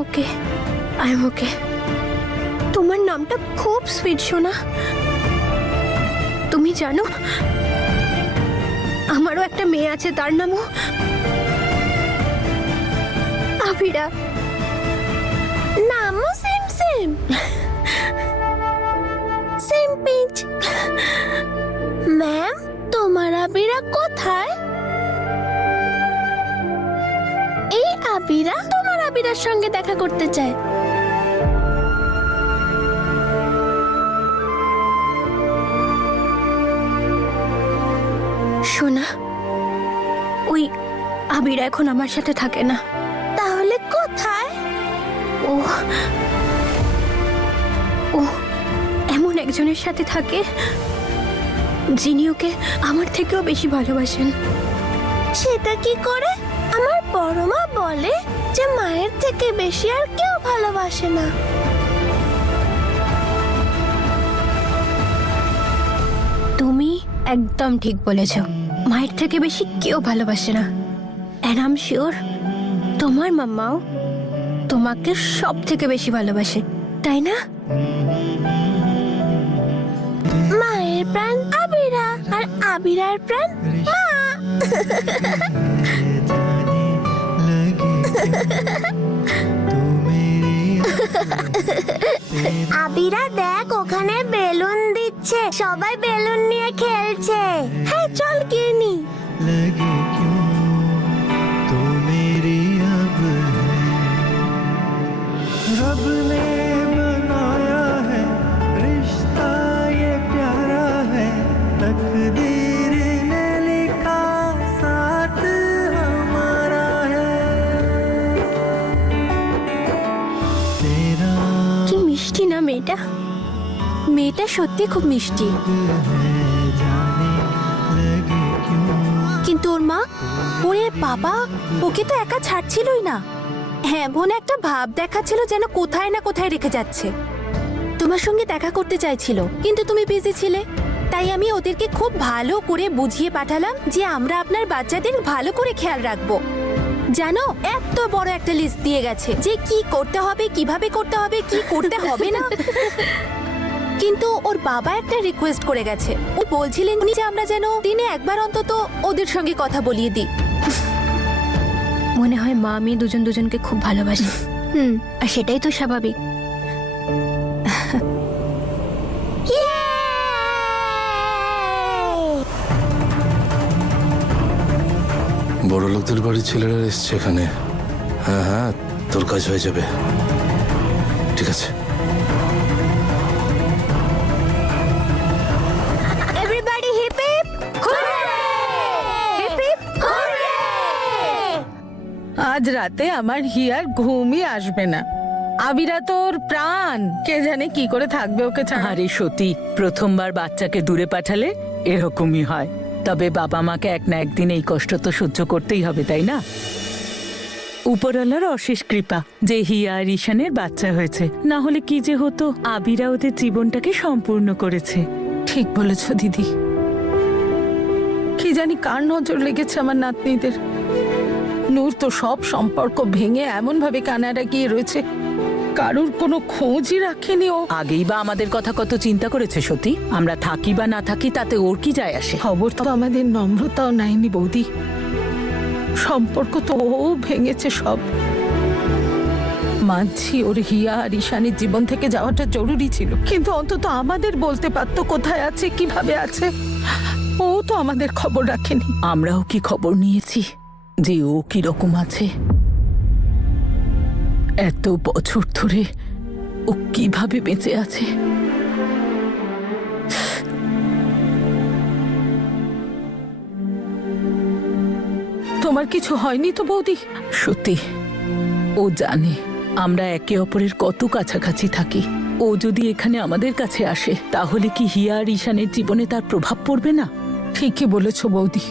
Okay, I am ওকে। তোমার নামটা খুব সুইট সোনা। তুমি জানো আমারও একটা মেয়ে আছে, তার নামও আবিরা। নামও same same, same pitch. Ma'am, তোমার আবিরা কোথায়? এই আবিরা তোমার আবিরার সঙ্গে দেখা করতে চায়। সোনা, ওই আবিরা এখন আমার সাথে থাকে না। তাহলে কোথায়? ও ও এমন একজনের সাথে থাকে যিনি ওকে আমার থেকেও বেশি ভালোবাসেন। সেটা কি করে? আমার বড় মা বলে যে মায়ের থেকে বেশি আর কেউ ভালোবাসে না। তুমি একদম ঠিক বলেছ, মায়ের থেকে বেশি কেউ ভালোবাসে না। এন্ড আই এম শিওর তোমার মাম্মাও তোমাকে সব থেকে বেশি ভালোবাসে, তাই না? মায়ের প্রাণ আবিরা, আর আবিরার প্রাণ মা। আবিরা দেখ, ওখানে বেলুন দিচ্ছে, সবাই বেলুন নিয়ে খেলছে। হ্যাঁ, চল গিয়ে নি। रब ने बनाया है रिश्ता ये प्यारा है, तकदीर ने लिखा साथ हमारा है तेरा। কি মিষ্টি না মেয়েটা, মেয়েটা সত্যি খুব মিষ্টি। जाने लगे क्यों কিন্তু ওর মা, ওরে বাবা, ওকে তো একা ছাড়ছিলই না। এমন একটা ভাব দেখাচ্ছিল যেন কোথায় না কোথায় রেখে যাচ্ছে। তোমার সঙ্গে দেখা করতে চাইছিল, কিন্তু তুমি বিজি ছিলে। তাই আমি ওদেরকে খুব ভালো করে বুঝিয়ে পাঠালাম যে আমরা আপনার বাচ্চাদের ভালো করে খেয়াল রাখবো। জানো, এত বড় একটা লিস্ট দিয়ে গেছে যে কি করতে হবে, কিভাবে করতে হবে, কি করতে হবে না। কিন্তু ওর বাবা একটা রিকোয়েস্ট করে গেছে। ও বলছিলেন যে আমরা যেন দিনে একবার অন্তত ওদের সঙ্গে কথা বলিয়ে দিই। মনে হয় মা আমি দুজন দুজনকে খুব ভালোবাসি। আর সেটাই তো স্বাভাবিক। বড় লোকদের বাড়ির ছেলেরা এসছে এখানে। হ্যাঁ হ্যাঁ, তোর কাজ হয়ে যাবে, ঠিক আছে? Everybody hip hip hooray! Hip hip hooray! আজ রাতে আমার হিয়ার ঘুমই আসবে না। আবিরা তোর প্রাণ, কে জানে কি করে থাকবে ওকে ছাড়া। আরে সত্যি, প্রথমবার বাচ্চাকে দূরে পাঠালে এরকমই হয়। তবে বাবা মাকে এক না একদিন এই কষ্ট তো সহ্য করতেই হবে, তাই না? উপরওয়ালার অশেষ কৃপা যে হিয়া আর ঈশানের বাচ্চা হয়েছে, না হলে কি যে হতো। আবিরা ওদের জীবনটাকে সম্পূর্ণ করেছে। ঠিক বলেছ দিদি। কি জানি কার নজর লেগেছে আমার নাতনিদের। নূর তো সব সম্পর্ক ভেঙে এমন ভাবে কানাডা গিয়ে রয়েছে, কারুর কোনো খোঁজই রাখেনি ও। আগেই বা আমাদের কথা কত চিন্তা করেছে সত্যি। আমরা থাকি বা না থাকি তাতে ওর কি যায় আসে? খবর তো আমাদের নম্রতাও নেয়নি বৌদি। সম্পর্ক তো ও ভেঙেছে সব। মানছি ওর হিয়া আর ঈশানের জীবন থেকে যাওয়াটা জরুরি ছিল, কিন্তু অন্তত আমাদের বলতে পারতো কোথায় আছে, কিভাবে আছে। ও তো আমাদের খবর রাখেনি। আমরাও কি খবর নিয়েছি যে ও কি রকম আছে? এত বছর ধরে ও কিভাবে বেঁচে আছে? তোমার কিছু হয়নি তো বৌদি? সত্যি, ও জানে আমরা একে অপরের কত কাছাকাছি থাকি। ও যদি এখানে আমাদের কাছে আসে তাহলে কি হিয়া আর ঈশানের জীবনে তার প্রভাব পড়বে না? ঠিকই বলেছ বৌদি।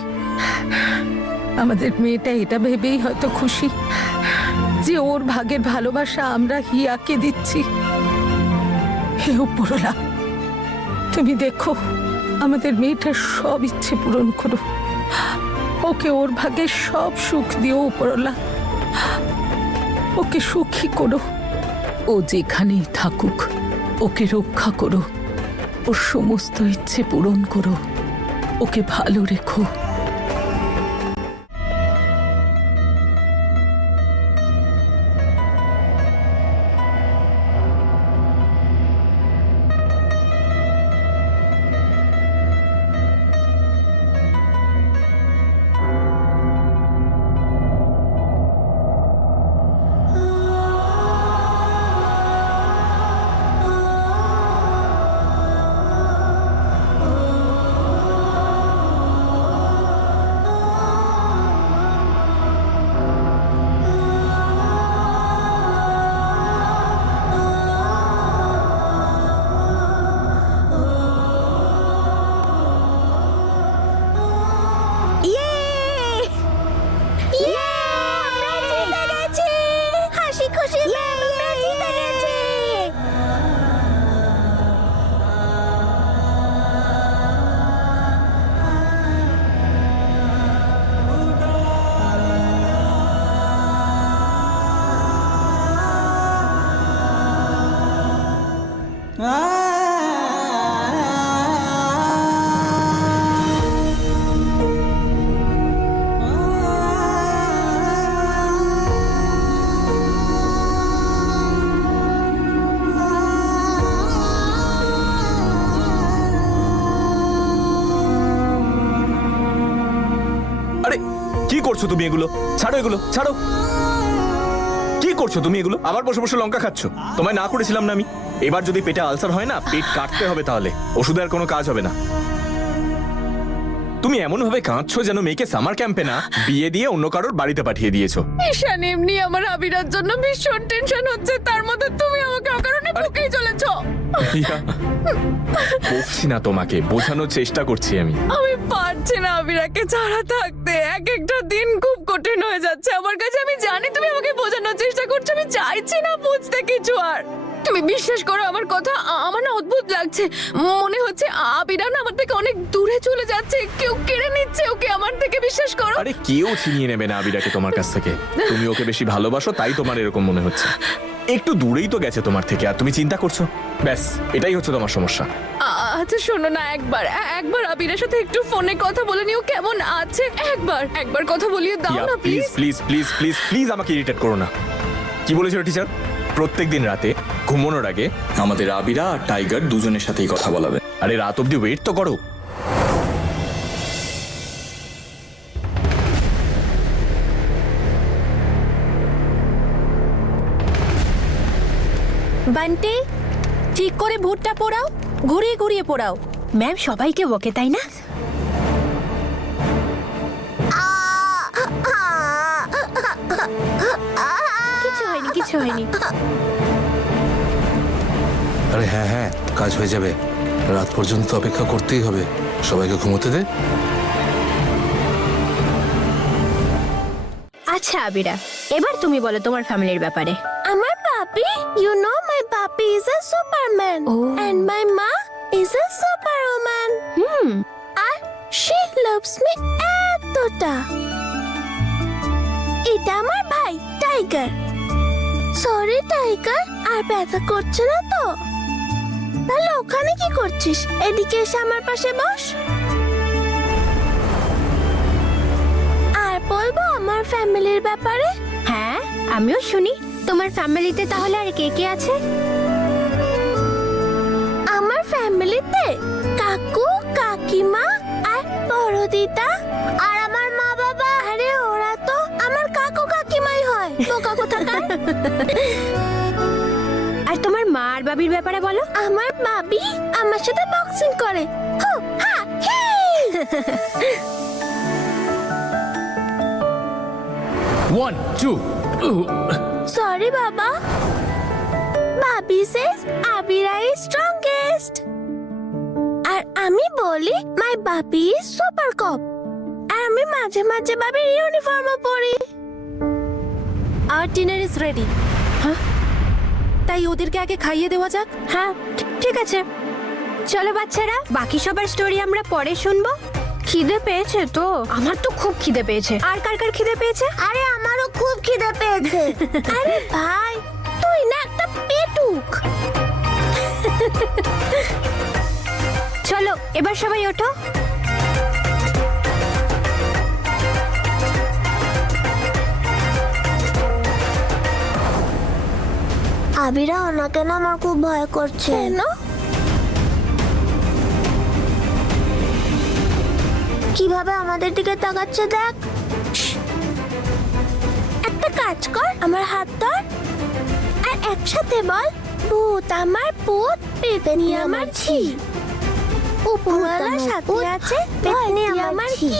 আমাদের মেয়েটা এটা ভেবেই হয়তো খুশি যে ওর ভাগের ভালোবাসা আমরা হিয়াকে দিচ্ছি। হে উপরওয়ালা, তুমি দেখো আমাদের মেয়েটার সব ইচ্ছে পূরণ করো। ওকে ওর ভাগের সব সুখ দিও উপরওয়ালা। ওকে সুখী করো। ও যেখানেই থাকুক ওকে রক্ষা করো, ওর সমস্ত ইচ্ছে পূরণ করো, ওকে ভালো রেখো। আরে কি করছো তুমি এগুলো? ছাড়ো এগুলো, ছাড়ো। কি করছো তুমি এগুলো? আবার বসে বসে লঙ্কা খাচ্ছ? তোমায় না করেছিলাম না আমি? এবার যদি পেটে আলসার হয় না, পেট কাটতে হবে, তাহলে ওষুধে আর কোনো কাজ হবে না। তুমি এমন ভাবে কাঁদছো যেন মেয়েকে সামার ক্যাম্পে না বিয়ে দিয়ে অন্য কারোর বাড়িতে পাঠিয়ে দিয়েছো। ঈশান, এমনি আমার আবিরার জন্য ভীষণ টেনশন হচ্ছে, তার মধ্যে তুমি আমাকে অকারণে বকেই চলেছো। রিয়া, বকছি না তোমাকে, বোঝানোর চেষ্টা করছি আমি। আমি পারছি না আবিরাকে ছাড়া থাকতে, এক একটা দিন খুব কঠিন হয়ে যাচ্ছে আমার কাছে। আমি জানি তুমি আমাকে বোঝানোর চেষ্টা করছো, আমি চাইছি না বুঝতে কিছু। আর তুমি বিশ্বাস করো আমার কথা, আমার না অদ্ভুত লাগছে। মনে হচ্ছে আবিরা না আমার থেকে অনেক দূরে চলে যাচ্ছে, কেউ কেড়ে নিচ্ছে ওকে আমার থেকে। বিশ্বাস করো। আরে কেউ ছিনিয়ে নেবে না আবিরাকে তোমার কাছ থেকে। তুমি ওকে বেশি ভালোবাসো, তাই তোমার এরকম মনে হচ্ছে। একটু দূরেই তো গেছে তোমার থেকে, আর তুমি চিন্তা করছো। ব্যাস, এটাই হচ্ছে তোমার সমস্যা। আচ্ছা শোনো না, একবার আবিরের সাথে একটু ফোনে কথা বলে নিও কেমন আছে। একবার কথা বলিয়ে দাও না please please. Please please please please আমাকে ইরিটেট করো না। কি বলেছিল টিচার? প্রত্যেকদিন রাতে ঘুমানোর আগে আমাদের আবিরা আর টাইগার দুজনের সাথেই কথা বলাবে। আরে রাত অব্দি ওয়েট তো করো। বান্টি, ঠিক করে ভুট্টা পোড়াও, ঘুরিয়ে ঘুরিয়ে পোড়াও। ম্যাম সবাইকে বকে, তাই না? কিছু হয়নি, কিছু হয়নি। আরে হ্যাঁ হ্যাঁ, কাজ হয়ে যাবে। রাত পর্যন্ত অপেক্ষা করতেই হবে। সবাইকে ঘুমোতে দে। আচ্ছা আবিরা, এবার তুমি বলো তোমার ফ্যামিলির ব্যাপারে। আমার পাপি, ইউ নো মাই পাপি is a superman and my মা ইজ আ সুপারওম্যান। আর শি লাভস মি এতটা। এটা আমার ভাই টাইগার। সরি টাইগার, আর ব্যথা করছে না তো? তাহলে ওখানে কি করছিস? এদিকে এসে আমার পাশে বস। আর বলবো আমার ফ্যামিলির ব্যাপারে? হ্যাঁ, আমিও শুনি। তোমার ফ্যামিলিতে তাহলে আর কে কে আছে? আমার ফ্যামিলিতে কাকু, কাকিমা আর বড় দিদা আর আমার মা বাবা। আরে ওরা তো আমার কাকু কাকিমাই হয়, বোকা কোথাকার। আর তোমার মা আর বাবির ব্যাপারে বলো। আমার বাবি আমার সাথে বক্সিং করে। হু, হা, হি। One, two. Sorry, Baba. Babi says Abira is strongest. আর আমি বলি my babi is super cop. আর আমি মাঝে মাঝে বাবির ইউনিফর্মও পরি। Our dinner is ready. হ্যাঁ? তাই ওদেরকে আগে খাইয়ে দেওয়া যাক। হ্যাঁ, ঠিক আছে। চলো বাচ্চারা, বাকি সবার স্টোরি আমরা পরে শুনবো। খিদে পেয়েছে তো? আমার তো খুব খিদে পেয়েছে। আর কার কার খিদে পেয়েছে? আরে আমারও খুব খিদে পেয়েছে। আরে ভাই, তুই না একটা পেটুক। চলো এবার সবাই ওঠো। আবিরা, ওনাকে না আমার খুব ভয় করছে। কেন? কিভাবে আমাদের দিকে তাকাচ্ছে দেখ। একটা কাজ কর, আমার হাত ধর আর একসাথে বল, ভূত আমার পুত, পেতনি আমার ছি। উপরওয়ালা সাথে আছে, পেতনি আমার ছি।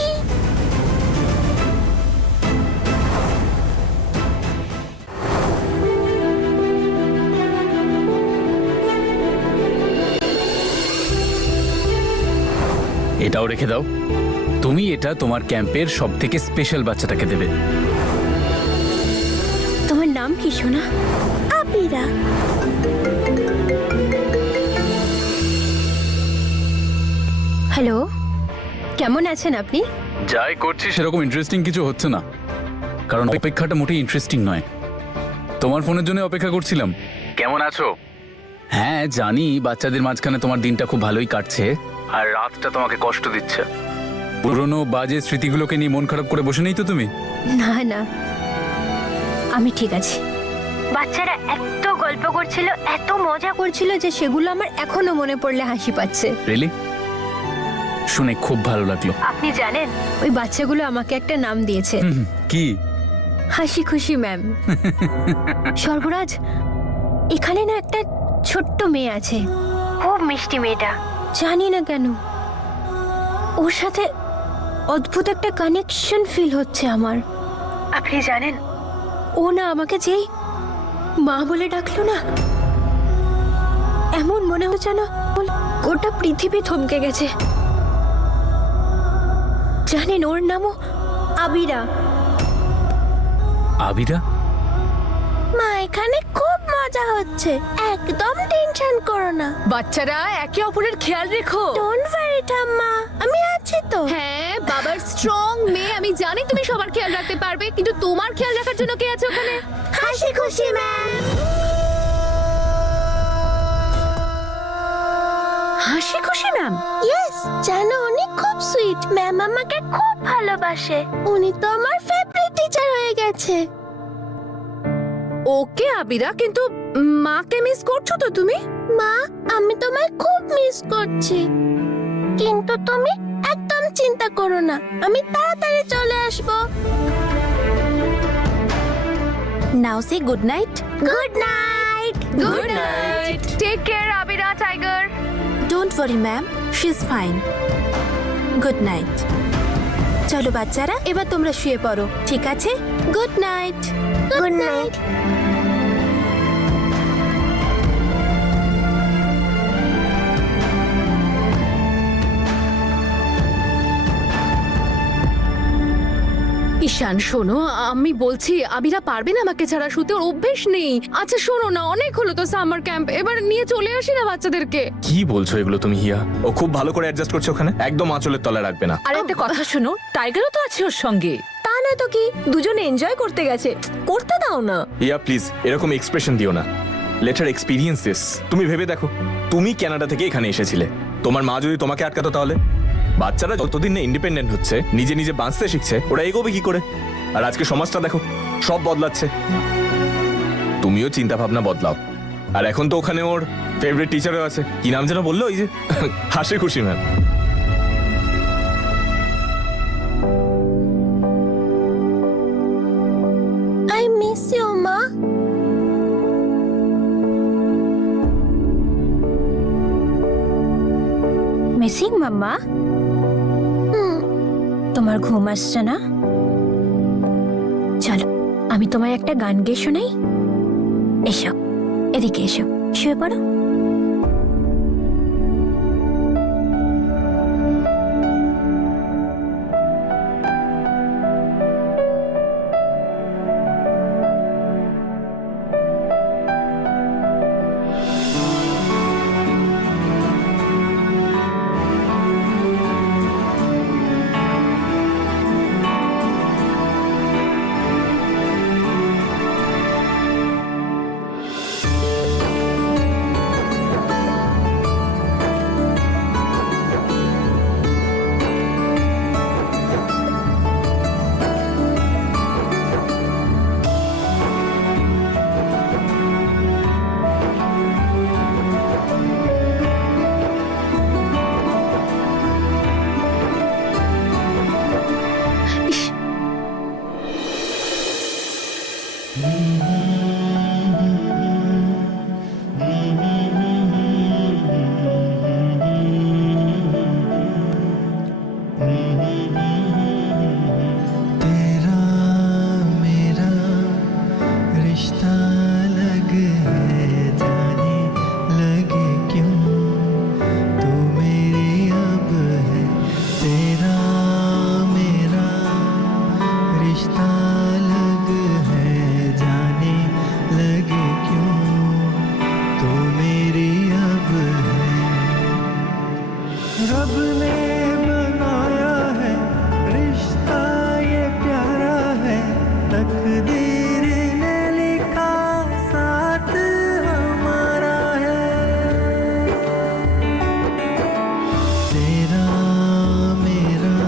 এটাও রেখে দাও। তুমি এটা তোমার ক্যাম্পের সব থেকে স্পেশাল বাচ্চাটাকে দেবে। তোমার নাম কি সোনা? আবিরা। হ্যালো, কেমন আছেন আপনি? যাই করছি সেরকম ইন্টারেস্টিং কিছু হচ্ছে না, কারণ অপেক্ষাটা মোটেই ইন্টারেস্টিং নয়। তোমার ফোনের জন্য অপেক্ষা করছিলাম। কেমন আছো? হ্যাঁ জানি, বাচ্চাদের মাঝখানে তোমার দিনটা খুব ভালোই কাটছে, আর রাতটা তোমাকে কষ্ট দিচ্ছে। পুরনো বাজে স্মৃতিগুলোকে নিয়ে মন খারাপ করে বসে নেই তো তুমি? না না, আমি ঠিক আছি। বাচ্চারা এত গল্প করছিল, এত মজা করছিল যে সেগুলো আমার এখনো মনে পড়লে হাসি পাচ্ছে। রিয়েলি? শুনে খুব ভালো লাগলো। আপনি জানেন, ওই বাচ্চাগুলো আমাকে একটা নাম দিয়েছে। কি? হাসি খুশি ম্যাম। সর্বরাজ, এখানে না একটা ছোট্ট মেয়ে আছে, খুব মিষ্টি মেয়েটা। জানি না কেন ওর সাথে অদ্ভুত একটা কানেকশন ফিল হচ্ছে আমার। আপনি জানেন, ও না আমাকে যেই মা বলে ডাকলো না, এমন মনে হচ্ছে না গোটা পৃথিবী থমকে গেছে। জানেন, ওর নামও আবিরা। আবিরা? মা, এখানে খুব মজা হচ্ছে, একদম টেনশন করো না। বাচ্চারা একে অপরের খেয়াল রেখো। ডোন্ট ওয়ারি ঠাম্মা, আমি আছি তো। হ্যাঁ, বাবার স্ট্রং মেয়ে, আমি জানি তুমি সবার খেয়াল রাখতে পারবে, কিন্তু তোমার খেয়াল রাখার জন্য কে আছে ওখানে? হাসি খুশি ম্যাম। হাসি খুশি ম্যাম? ইয়েস, জানো উনি খুব সুইট, ম্যাম আমাকে খুব ভালোবাসে। উনি তো আমার ফেভারিট টিচার হয়ে গেছে। ওকে আবিরা, কিন্তু মাকে মিস করছো তো তুমি? মা, আমি তোমায় খুব মিস করছি, কিন্তু তুমি একদম চিন্তা করো না, আমি তাড়াতাড়ি চলে আসবো। Now say good night. Good night. Good night. Take care Abira tiger. Don't worry ma'am, she is fine. Good night. চলো বাচ্চারা, এবার তোমরা শুয়ে পড়ো, ঠিক আছে? Good night. Good night. Ishan শোনো, আমি বলছি আবিরা পারবে না আমাকে ছাড়া শুতে, ওর অভ্যেস নেই। আচ্ছা শোনো না, অনেক হলো তো সামার ক্যাম্প, এবার নিয়ে চলে আসি না বাচ্চাদেরকে। কি বলছো এগুলো তুমি হিয়া? ও খুব ভালো করে অ্যাডজাস্ট করছে ওখানে, একদম আঁচলের তলায় রাখবে না। আর একটা কথা শোনো, টাইগারও তো আছে ওর সঙ্গে। তা না তো কি, দুজনে এনজয় করতে গেছে, করতে দাও না। হিয়া প্লিজ, এরকম এক্সপ্রেশন দিও না। Let her experience this. তুমি ভেবে দেখো, তুমি কানাডা থেকে এখানে এসেছিলে, তোমার মা যদি তোমাকে আটকাতো তাহলে? বাচ্চারা যতদিন না ইন্ডিপেন্ডেন্ট হচ্ছে, নিজে নিজে বাঁচতে শিখছে, ওরা এগোবে কি করে? আর আজকে সমাজটা দেখো, সব বদলাচ্ছে। তুমিও চিন্তা ভাবনা বদলাও। আর এখন তো ওখানে ওর ফেভারিট টিচারও আছে, কি নাম যেন বললো? ওই যে হাসি খুশি ম্যাম। আই মিস ইউ মা। মিসিং মাম্মা? তোমার ঘুম আসছে না? চলো, আমি তোমায় একটা গান গেয়ে শোনাই। এসো, এদিকে এসো, শুয়ে পড়ো। रब ने बनाया है रिश्ता ये प्यारा है तकदीर ने लिखा साथ हमारा है तेरा मेरा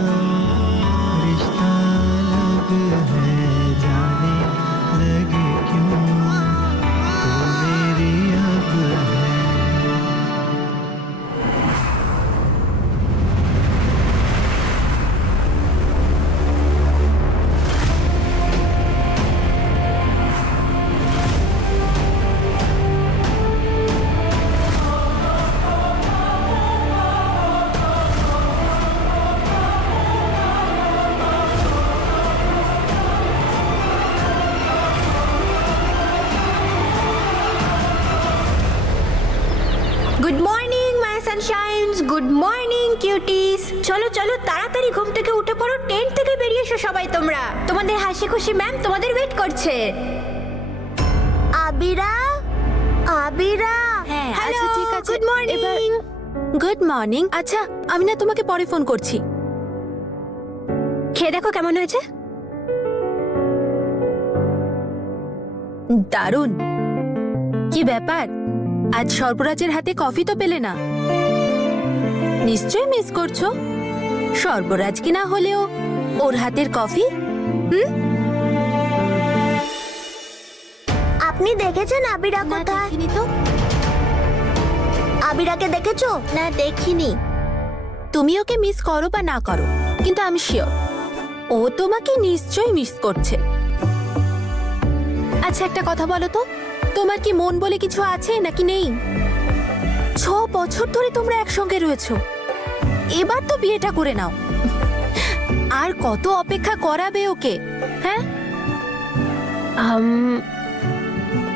रिश्ता अलग है जाने लगे क्यों तू मेरी अब है good morning my sunshines, good morning cuties. চলো চলো তাড়াতাড়ি ঘুম থেকে উঠে পড়ো, টেন্ট থেকে বেরিয়ে এসো সবাই তোমরা। তোমাদের হাসি খুশি ম্যাম তোমাদের ওয়েট করছে। আবিরা, আবিরা, হ্যাঁ হ্যালো, আচ্ছা ঠিক আছে গুড মর্নিং। Good morning. আচ্ছা আমি না তোমাকে পরে ফোন করছি। খেয়ে দেখো কেমন হয়েছে। দারুণ। কি ব্যাপার, আজ সর্বরাজের হাতে কফি তো পেলে না? নিশ্চয়ই মিস করছো। সর্বরাজ কি না হলেও ওর হাতের কফি। আপনি দেখেছেন আবিরা না, কোথায়? দেখিনি তো। আবিরাকে দেখেছো? না দেখিনি। তুমি ওকে মিস করো বা না করো, কিন্তু আমি শিওর ও তোমাকে নিশ্চয়ই মিস করছে। আচ্ছা একটা কথা বলো তো, তোমার কি মন বলে কিছু আছে নাকি নেই? 6 বছর ধরে তোমরা একসঙ্গে রয়েছো, এবার তো বিয়েটা করে নাও। আর কত অপেক্ষা করাবে ওকে? হ্যাঁ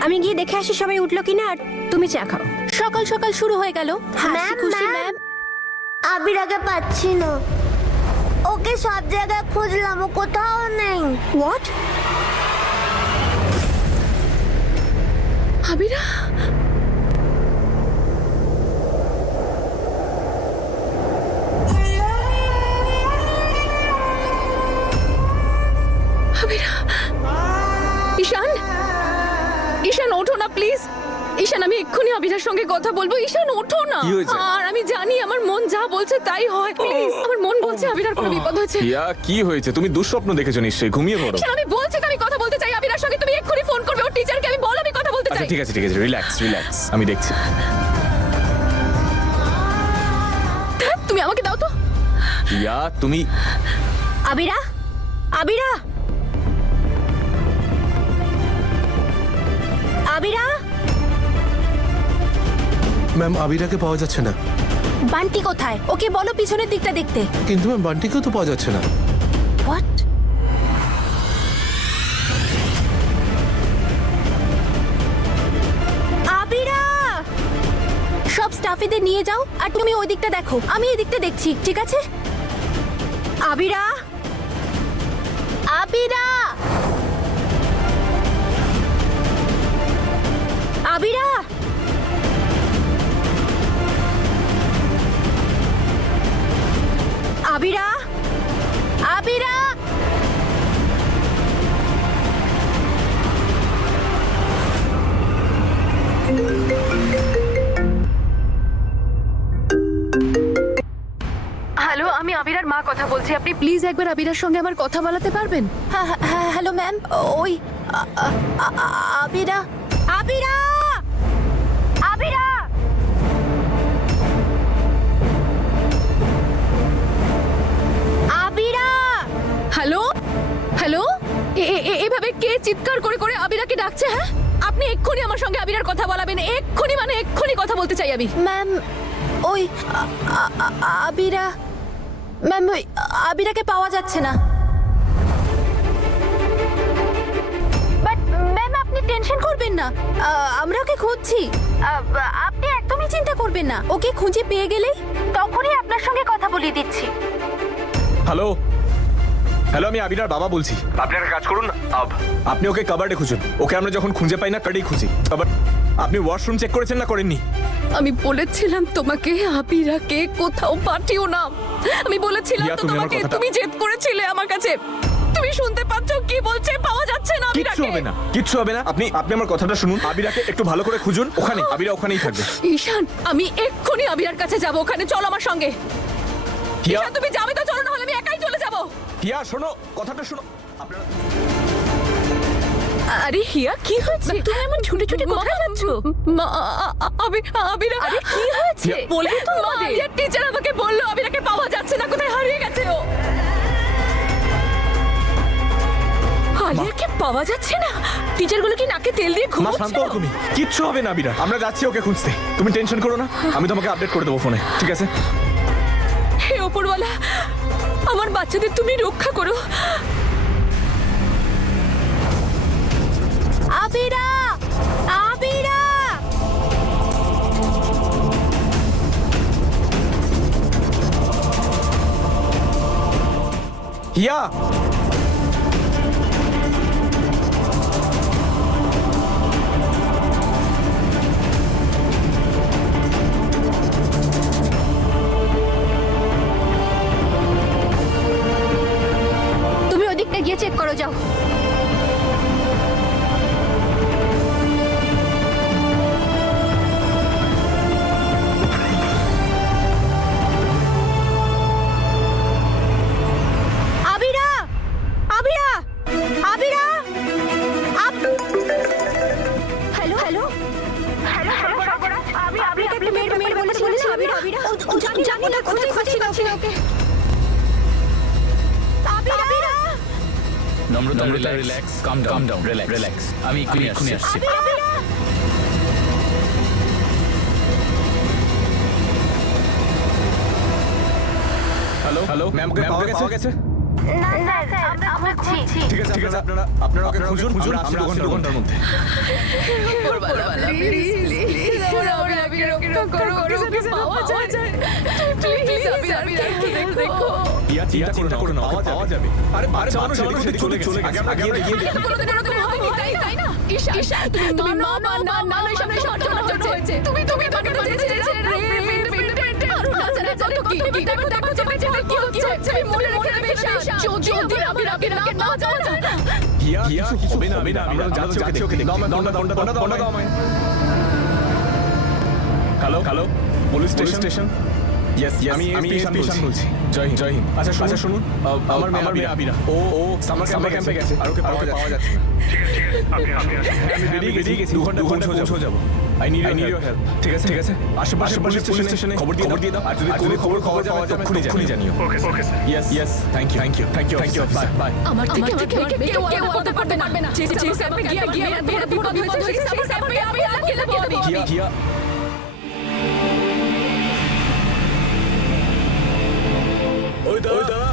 আমি গিয়ে দেখে আসি সবাই উঠলো কিনা, আর তুমি চা খাও। সকাল সকাল শুরু হয়ে গেল হাসি ম্যাম, খুশি। ম্যাম। ম্যাম আবিরাকে পাচ্ছি না, ওকে সব জায়গায় খুঁজলাম, ও কোথাও নেই। হোয়াট? আবিরা, আবিরা, ঈশান, ঈশান ওঠো না প্লিজ। ঈশান আমি এক্ষুনি আবিরার সঙ্গে কথা বলবো। ঈশান ওঠো না। কি হয়েছে? আর আমি জানি আমার মন যা বলছে তাই হয়। প্লিজ, আমার মন বলছে আবিরার কোনো বিপদ হয়েছে। হিয়া কি হয়েছে? তুমি দুঃস্বপ্ন দেখেছো নিশ্চয়ই, ঘুমিয়ে পড়ো। ঈশান আমি বলছি তো আমি কথা বলতে চাই আবিরার সঙ্গে, তুমি এক্ষুনি ফোন করবে ওর টিচারকে। আমি বল আমি কথা বলতে আচ্ছা চাই। ঠিক আছে ঠিক আছে, রিল্যাক্স রিল্যাক্স, আমি দেখছি। তুমি আমাকে দাও তো। হিয়া তুমি আবিরা, আবিরা, আবিরা। ম্যাম আবিরাকে পাওয়া যাচ্ছে না। বান্টি কোথায়? ওকে বলো পিছনের দিকটা দেখতে। কিন্তু ম্যাম বান্টিকেও তো পাওয়া যাচ্ছে না। হোয়াট? আবিরা, সব স্টাফেদের নিয়ে যাও আর তুমি ওই দিকটা দেখো, আমি এই দিকটা দেখছি, ঠিক আছে? আবিরা, আবিরা, আবিরা। আবিরা, আবিরা। হ্যালো, আমি আবিরার মা কথা বলছি। আপনি প্লিজ একবার আবিরার সঙ্গে আমার কথা বলাতে পারবেন? হ্যাঁ হ্যাঁ হ্যালো ম্যাম, ওই আবিরা। আবিরা, আবিরা। আবিরা। হ্যালো হ্যালো, এভাবে কে চিৎকার করে করে আবিরাকে ডাকছে? হ্যাঁ আপনি এক্ষুনি আমার সঙ্গে আবিরার কথা বলাবেন, এক্ষুনি, মানে এক্ষুনি কথা বলতে চাই আমি। ম্যাম ওই আবিরা, ম্যাম ওই আবিরাকে পাওয়া যাচ্ছে না। বাট ম্যাম আপনি টেনশন করবেন না, আমরা ওকে খুঁজছি। আপনি একদমই চিন্তা করবেন না, ওকে খুঁজে পেয়ে গেলেই তখনই আপনার সঙ্গে কথা বলিয়ে দিচ্ছি। হ্যালো হ্যালো, আমি আবিরার বাবা বলছি। আপনি একটা কাজ করুন, আপনি ওকে কাবার্ডে খুঁজুন। ওকে আমরা যখন খুঁজে পাই না কার্ডেই খুঁজি। কাবার্ড। আপনি ওয়াশরুম চেক করেছেন না করেননি? আমি বলেছিলাম তোমাকে আবিরাকে কোথাও পাঠিও না। আমি বলেছিলাম রিয়া, তো তুমি আমার তোমাকে, কথাটা- তুমি জেদ করেছিলে আমার কাছে। তুমি শুনতে পাচ্ছ কি বলছে? পাওয়া যাচ্ছে না কিচ্ছু আবিরাকে। হবে না, কিচ্ছু হবে না। আপনি আমার কথাটা শুনুন। আবিরাকে একটু ভালো করে খুঁজুন। ওখানে আবিরা ওখানেই থাকবে। ঈশান, আমি এক্ষুনি আবিরার কাছে যাব। ওখানে চলো আমার সঙ্গে। হিয়া, ঈশান, তুমি যাবে তো চলো, না হলে আমি একাই চলে যাব। হিয়া শোনো, কথাটা শোনো। আপনারা আরে হিয়া, কি হয়েছে? তুমি এমন ছুটে ছুটে কোথায় যাচ্ছ? আবিরা, আরে কি হয়েছে বলবি তো আমাদের? টিচার আমাকে বললো আবিরাকে পাওয়া যাচ্ছে না, কোথায় হারিয়ে গেছে ও। আলিয়াকে পাওয়া যাচ্ছে না? টিচারগুলো কি নাকে তেল দিয়ে মা ঘুমোচ্ছে? শান্ত হও তুমি। কিচ্ছু হবে না আবিরা, আমরা যাচ্ছি ওকে খুঁজতে। তুমি টেনশন করো না, আমি তোমাকে আপডেট করে দেবো ফোনে, ঠিক আছে? হে ওপরওয়ালা, আমার বাচ্চাদের তুমি রক্ষা করো। আবিরা, আবিরা, হিয়া, তুমি ওদিকটা গিয়ে চেক করো, যাও। আবিরা, আবিরা, আবিরা, হ্যালো হ্যালো হ্যালো, আমি আবিরাকে মেয়ের বলেছিলাম না, আবিরা, জানি না খুঁজে পাচ্ছি না ওকে। আবিরা, নম্রতা, রিল্যাক্স, কাম ডাউন, রিল্যাক্স। আমি এক্ষুনি আসছি। হ্যালো ম্যাম, ওকে পাওয়া গেছে? না স্যার, আমরা খুঁজছি। ঠিক আছে, আপনারা ওকে খুঁজুন। আমরা আসছি 2 ঘন্টার মধ্যে। হিয়া, চিন্তা করো না, পাওয়া যাবে। আরে বাচ্চা মানুষ এদিকে চলে গেছে। আগে আমরা গিয়ে দেখি। হিয়া, কিছু হবে না, আমরা যাচ্ছি ওকে দেখতে। দাও আমায়। Hello, police station. ইয়েস, আমি এসপি ঈশান বলছি। জয় হিন্দ। আচ্ছা শুনুন, আমার মেয়ে আবিরা, ও সামার ক্যাম্পে গেছে, আর ওকে পাওয়া যাচ্ছে না। আমি বেরিয়ে গেছি, 2 ঘন্টা পৌঁছে যাবো। I need your help. ঠিক আছে, আশেপাশে পুলিশ স্টেশনে খবর দিয়ে দাও। আর যদি কোনো খবর পাওয়া যায় তখনই জানিও। Yes, thank you officer, bye. আমার থেকে কেউ আলাদা করতে পারবে না। যে ক্যাম্পে গিয়ে আমার বিপদ হয়েছে, সেই ক্যাম্পে আমি আলাদা করব। হিয়া, ওই দাঁড়া।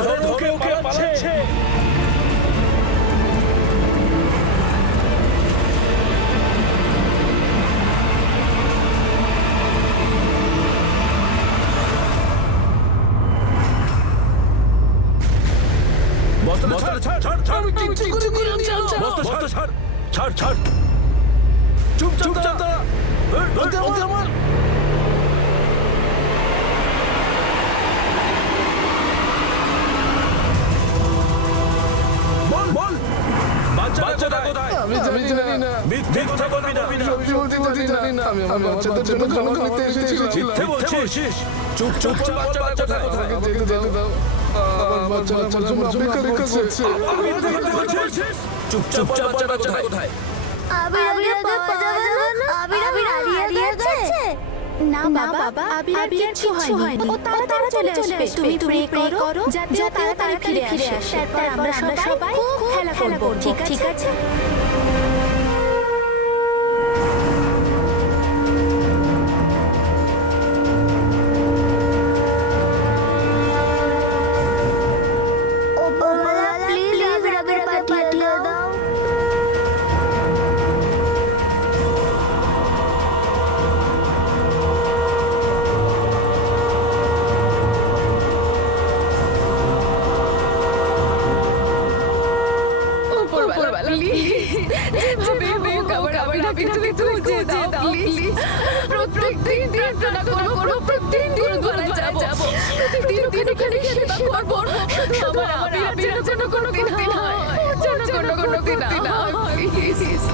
আরে ওকে পালাচ্ছে। ছাড়। চুপচাপ দাঁড়া। বল, বাচ্চাটা কোথায়? আমি জানি না। মিথ্যে কথা বলবি না। সত্যি বলতে জানি না। আমি আমার বাচ্চাদের জন্য খাবার নিতে এসেছিলাম। মিথ্যে বলছিস? চুপচাপ বাচ্চা কোথায়? আমাকে যেতে দাও। আমার বাচ্চা আমার জন্য অপেক্ষা করছে। মিথ্যে কথা বলছিস? চুপচাপ বাচ্চাটা কোথায়? আবিরা পাওয়া যাবে না? আবিরা হারিয়ে গেছে? না বাবা, আবিরার কিচ্ছু হয়নি। ও তাড়াতাড়ি চলে আসবে। তুমি প্রে করো যাতে তাড়াতাড়ি ফিরে আসে। তারপর আমরা সবাই খুব খেলা করব। ঠিক আছে? প্লিজ আবিরাকে পাঠিয়ে দাও। শুধু আমার আবিরার জন্য কোনো ক্ষতি না হয়, ওর জন্য কোনো ক্ষতি না হয়, প্লিজ।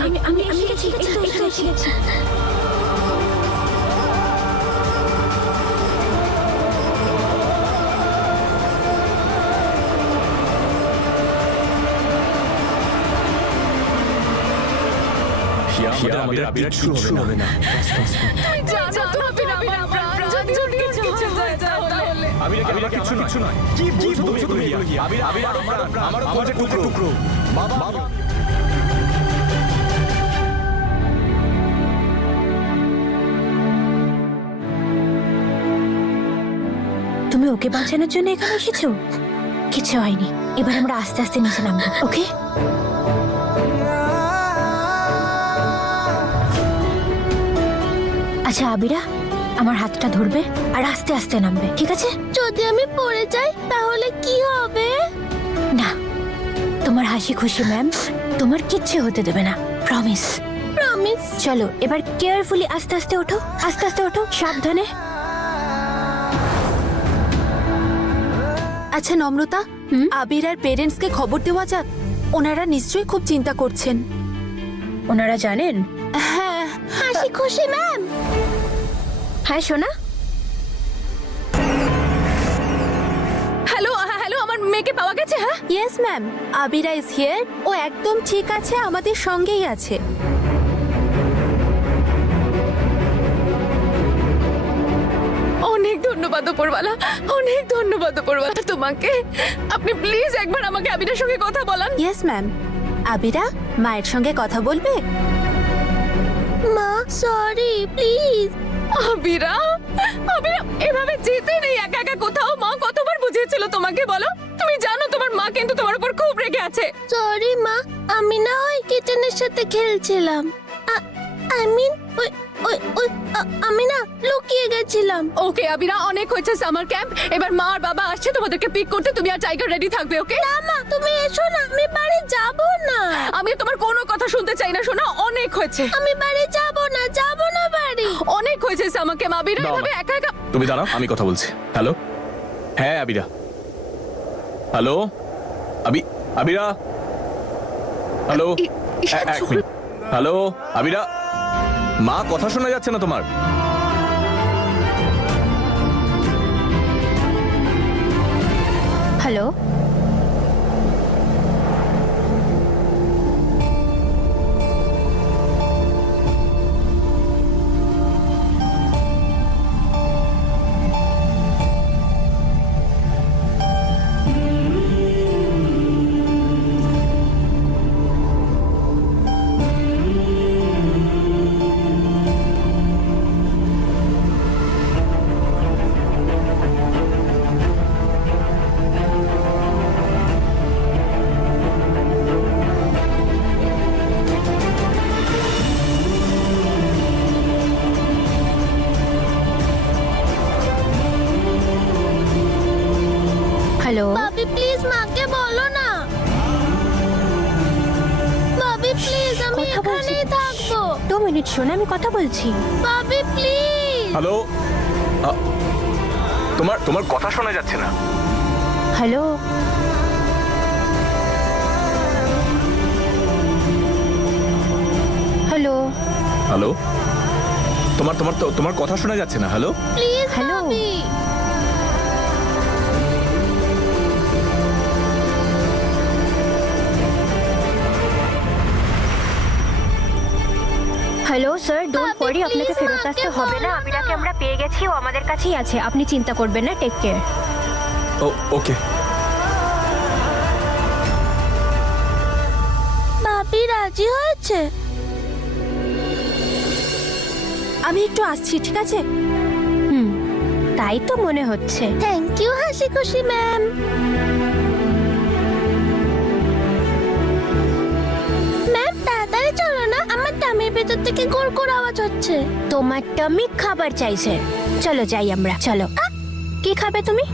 আমি আসছি। আমি এসে গেছি। আমাদের আবিরার কিচ্ছু হবে না। আবিরাকে কিচ্ছু নয়। কি বলছো তুমি এগুলো? আবির আমার কলেজের টুকরো। বাবা তুমি ওকে বাঁচানোর জন্য এখানে এসেছো? কিছু হয়নি, এবার আমরা আস্তে আস্তে নিচে নামবো, ওকে? আচ্ছা আবিরা, আমার হাতটা ধরবে আর আস্তে আস্তে নামবে, ঠিক আছে? যদি আমি পড়ে যাই তাহলে কি হবে? না, তোমার হাসি খুশি ম্যাম তোমার কিচ্ছু হতে দেবে না, প্রমিস। চলো এবার কেয়ারফুলি আস্তে আস্তে ওঠো, সাবধানে। আচ্ছা নম্রতা, আবির আর পেরেন্টসকে খবর দেওয়া যাক, ওনারা নিশ্চয়ই খুব চিন্তা করছেন। ওনারা জানেন? হ্যাঁ। হাসি খুশি ম্যাম। হ্যাঁ সোনা। হ্যালো, আমার মেয়েকে পাওয়া গেছে? হ্যাঁ, yes ma'am, Abira is here. ও একদম ঠিক আছে, আমাদের সঙ্গেই আছে। অনেক ধন্যবাদ উপরওয়ালা, অনেক ধন্যবাদ উপরওয়ালা তোমাকে। আপনি প্লিজ একবার আমাকে আবিরার সঙ্গে কথা বলান। Yes ma'am. আবিরা, মায়ের সঙ্গে কথা বলবে? মা সরি প্লিজ। আবিরা, এভাবে যেতে নেই একা একা কোথাও। মা কতবার বুঝিয়েছিল তোমাকে, বলো? তুমি জানো তোমার মা কিন্তু তোমার উপর খুব রেগে আছে। সরি মা, আমি না ওই কিচেনের সাথে খেলছিলাম। আমি না লুকিয়ে গেছিলাম। ওকে আবিরা, অনেক হয়েছে সামার ক্যাম্প। এবার মা আর বাবা আসছে তোমাদেরকে পিক করতে, তুমি আর টাইগার রেডি থাকবে, ওকে? না মা, তুমি এসো না, আমি বাড়ি যাব না। আমি তোমার কোনো কথা শুনতে চাই না, শোনো, অনেক হয়েছে। আমি বাড়ি যাব না বাড়ি। অনেক হয়েছে সামার ক্যাম্প। আবিরা দাও এভাবে না। একা একা। তুমি দাঁড়াও, আমি কথা বলছি। হ্যালো, হ্যাঁ আবিরা। হ্যালো আবিরা। হ্যালো, ঈশান, এক মিনিট। হ্যালো আবিরা, মা কথা শোনা যাচ্ছে না তোমার? হ্যালো, হ্যালো, ভাবি প্লিজ মাকে বলো না। ভাবি প্লিজ, আমি কথা বলছি। এখানেই থাকবো। 2 মিনিট শোনো, আমি কথা বলছি। ভাবি প্লিজ। হ্যালো, তোমার কথা শোনা যাচ্ছে না। হ্যালো, হ্যালো, হ্যালো, তোমার কথা শোনা যাচ্ছে না। Hello, please hello. ভাবি। হ্যালো স্যার, ডোন্ট ভাবি, ওয়ারি, আপনাকে please ফেরত মাকে আসতে হবে বলো না। না। আবিরাকে আমরা পেয়ে গেছি, ও আমাদের কাছেই আছে, আপনি চিন্তা করবেন না। Take care. ওকে। ভাবি রাজি হয়েছে? আমি একটু আসছি, ঠিক আছে? তাই তো মনে হচ্ছে। থ্যাংক ইউ হাসি খুশি ম্যাম। ম্যাম তাড়াতাড়ি চলো না, আমার টামির ভেতর থেকে গুড়গুড় আওয়াজ হচ্ছে। তোমার টমি খাবার চাইছে। চলো যাই আমরা, চলো। কি খাবে তুমি?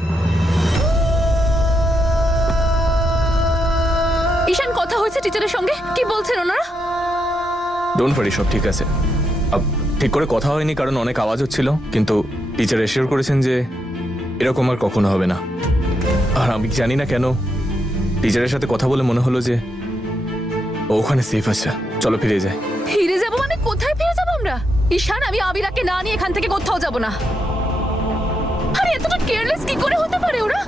ঈশান, কথা হয়েছে টিচারের সঙ্গে? কি বলছেন ওনারা? ডোন্ট ওয়ারি, সব ঠিক আছে। ঠিক করে কথা হয়নি কারণ অনেক আওয়াজ হচ্ছিল, কিন্তু টিচার এশিওর করেছেন যে এরকম আর কখনো হবে না। আর আমি জানি না কেন টিচারের সাথে কথা বলে মনে হলো যে ও ওখানে সেফ আছে। চলো ফিরে যাই। ফিরে যাবো মানে কোথায় ফিরে যাবো আমরা? ঈশান, আমি আবিরাকে না নিয়ে এখান থেকে কোথাও যাব না। আরে এতটা কেয়ারলেস কি করে হতে পারে ওরা?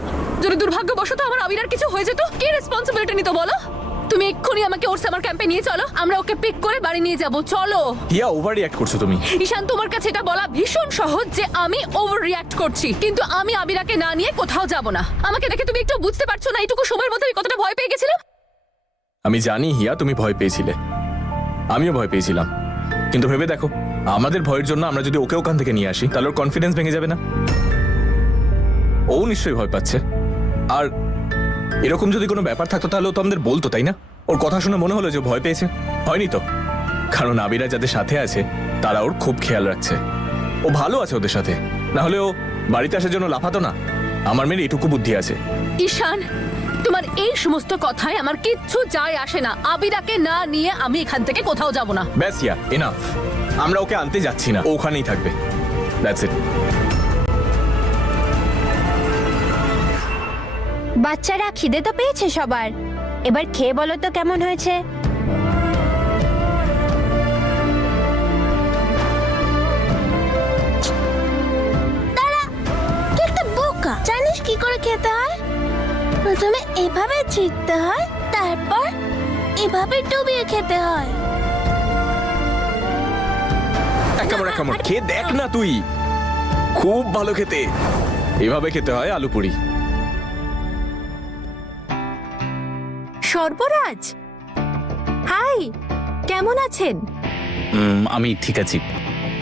যদি দুর্ভাগ্যবশত আমার আবিরার কিছু হয়ে যেত, কে রেসপন্সিবিলিটি নিত বলো? তুমি এক্ষুনি আমাকে ওর সামার ক্যাম্পে নিয়ে চলো, আমরা ওকে পিক করে বাড়ি নিয়ে যাব। চলো। হিয়া, ওভার রিঅ্যাক্ট করছো তুমি। ঈশান, তোমার কাছে এটা বলা ভীষণ সহজ যে আমি ওভার রিঅ্যাক্ট করছি, কিন্তু আমি আবিরাকে না নিয়ে কোথাও যাব না। আমাকে দেখে তুমি একটু বুঝতে পারছো না এইটুকু সময়ের মধ্যে আমি কতটা ভয় পেয়ে গেছিলাম? আমি জানি হিয়া, তুমি ভয় পেয়েছিলে, আমিও ভয় পেয়েছিলাম, কিন্তু ভেবে দেখো আমাদের ভয়ের জন্য আমরা যদি ওকে ওখান থেকে নিয়ে আসি তাহলে ওর কনফিডেন্স ভেঙে যাবে না? ও নিশ্চয়ই ভয় পাচ্ছে। আর এরকম যদি কোনো ব্যাপার থাকতো তাহলে ও তো আমাদের বলতো, তাই না? ওর কথা শুনে মনে হলো যে ভয় পেয়েছে। হয়নি তো, কারণ আবিরা যাদের সাথে আছে তারা ওর খুব খেয়াল রাখছে। ও ভালো আছে ওদের সাথে, না হলে ও বাড়িতে আসার জন্য লাফাতো না। আমার মেয়ের এটুকু বুদ্ধি আছে। ঈশান, তোমার এই সমস্ত কথায় আমার কিচ্ছু যায় আসে না। আবিরাকে না নিয়ে আমি এখান থেকে কোথাও যাব না। ব্যাস হিয়া, এনাফ। আমরা ওকে আনতে যাচ্ছি না, ও ওখানেই থাকবে। That's it. বাচ্চারা, খিদে তো পেয়েছে সবার, এবার খেয়ে বলো তো কেমন হয়েছে। দাঁড়া, তুই একটা বোকা। জানিস কি করে খেতে হয়? প্রথমে এভাবে ছিটতে হয়, তারপর এভাবে ডুবিয়ে খেতে হয়। এক কামড় খেয়ে দেখ না তুই, খুব ভালো খেতে। এভাবে খেতে হয় আলু পুরি। সর্বরাজ, হাই, কেমন আছেন? আমি ঠিক আছি।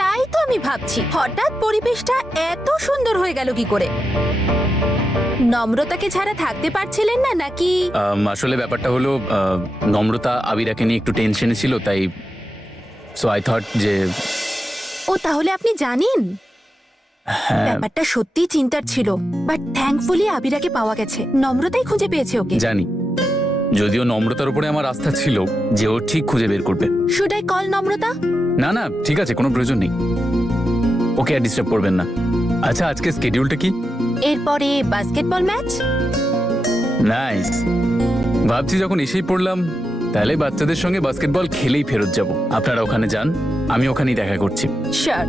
তাই তো আমি ভাবছি হঠাৎ পরিবেশটা এত সুন্দর হয়ে গেল কি করে। নম্রতাকে ছাড়া থাকতে পারছিলেন না নাকি? আসলে ব্যাপারটা হলো নম্রতা আবিরাকে নিয়ে একটু টেনশনে ছিল, তাই সো আই থট যে ও তাহলে আপনি জানেন? হ্যাঁ ব্যাপারটা সত্যি চিন্তার ছিল, বাট থ্যাঙ্কফুলি আবিরাকে পাওয়া গেছে। নম্রতাই খুঁজে পেয়েছে ওকে। জানি, যদিও নম্রতার উপরে আমার আস্থা ছিল যে ও ঠিক খুঁজে বের করবে। শুড আই কল নম্রতা? না না, ঠিক আছে, কোনো প্রয়োজন নেই। ওকে আর ডিস্টার্ব করবেন না। আচ্ছা, আজকে স্কেডিউলটা কি? এরপরে বাস্কেটবল ম্যাচ। নাইস। ভাবছি যখন এসেই পড়লাম তাহলে বাচ্চাদের সঙ্গে বাস্কেটবল খেলেই ফেরত যাব। আপনারা ওখানে যান, আমি ওখানেই দেখা করছি। শিওর।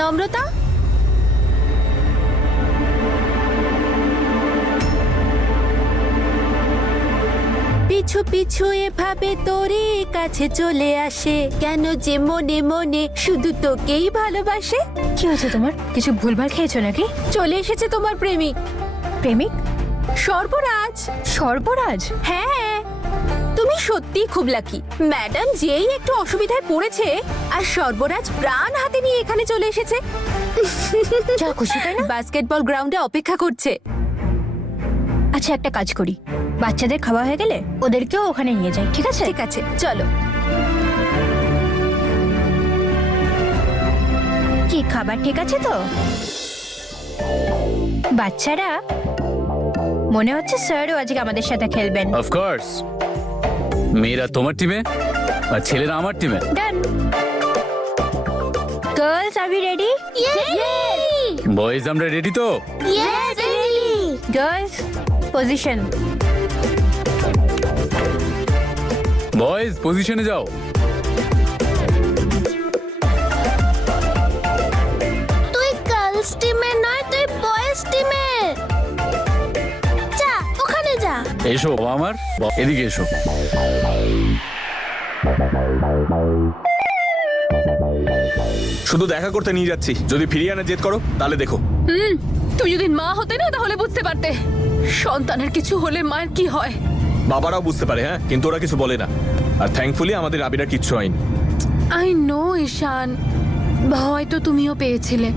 নম্রতা, পিছু পিছু এভাবে তোরে কাছে চলে আসে, কেন যে মনে মনে শুধু তোকেই ভালোবাসে। কি হয়েছে তোমার? কিছু ভুলভাল খেয়েছো নাকি? চলে এসেছে তোমার প্রেমিক। প্রেমিক? সর্বরাজ। সর্বরাজ? হ্যাঁ, তুমি সত্যি খুব লাকি। ম্যাডাম যেই একটু অসুবিধায় পড়েছে আর সর্বরাজ প্রাণ হাতে নিয়ে এখানে চলে এসেছে। যা খুশি, তাই না? বাস্কেটবল গ্রাউন্ডে অপেক্ষা করছে। আচ্ছা, একটা কাজ করি, বাচ্চাদের খাওয়া হয়ে গেলে ওদেরকেও ওখানে নিয়ে যাই, ঠিক আছে? ঠিক আছে, চলো। কি খাবার ঠিক আছে তো? বাচ্চারা, মনে হচ্ছে স্যারও আজকে আমাদের সাথে খেলবেন। অফকোর্স, মেয়েরা তোমার টিমে আর ছেলেরা আমার টিমে। Done. Girls, are we ready? Boys, আমরা রেডি তো? Girls, position. বয়েজ, পজিশনে যাও। তুই গার্লস টিমে নয়, তুই বয়েজ টিমে যা, ওখানে যা। এসো আমার, এদিকে এসো। শুধু দেখা করতে নিয়ে যাচ্ছি, যদি ফিরিয়ে আনা জেদ করো তাহলে দেখো। তুমি যদি মা হতে না তাহলে বুঝতে পারতে সন্তানের কিছু হলে মায়ের কি হয়। বাবারাও বুঝতে পারে, হ্যাঁ, কিন্তু ওরা কিছু বলে না। আর থ্যাঙ্কফুলি আমাদের আবিরার কিচ্ছু হয়নি। আই নো ঈশান, ভয় তো তুমিও পেয়েছিলে,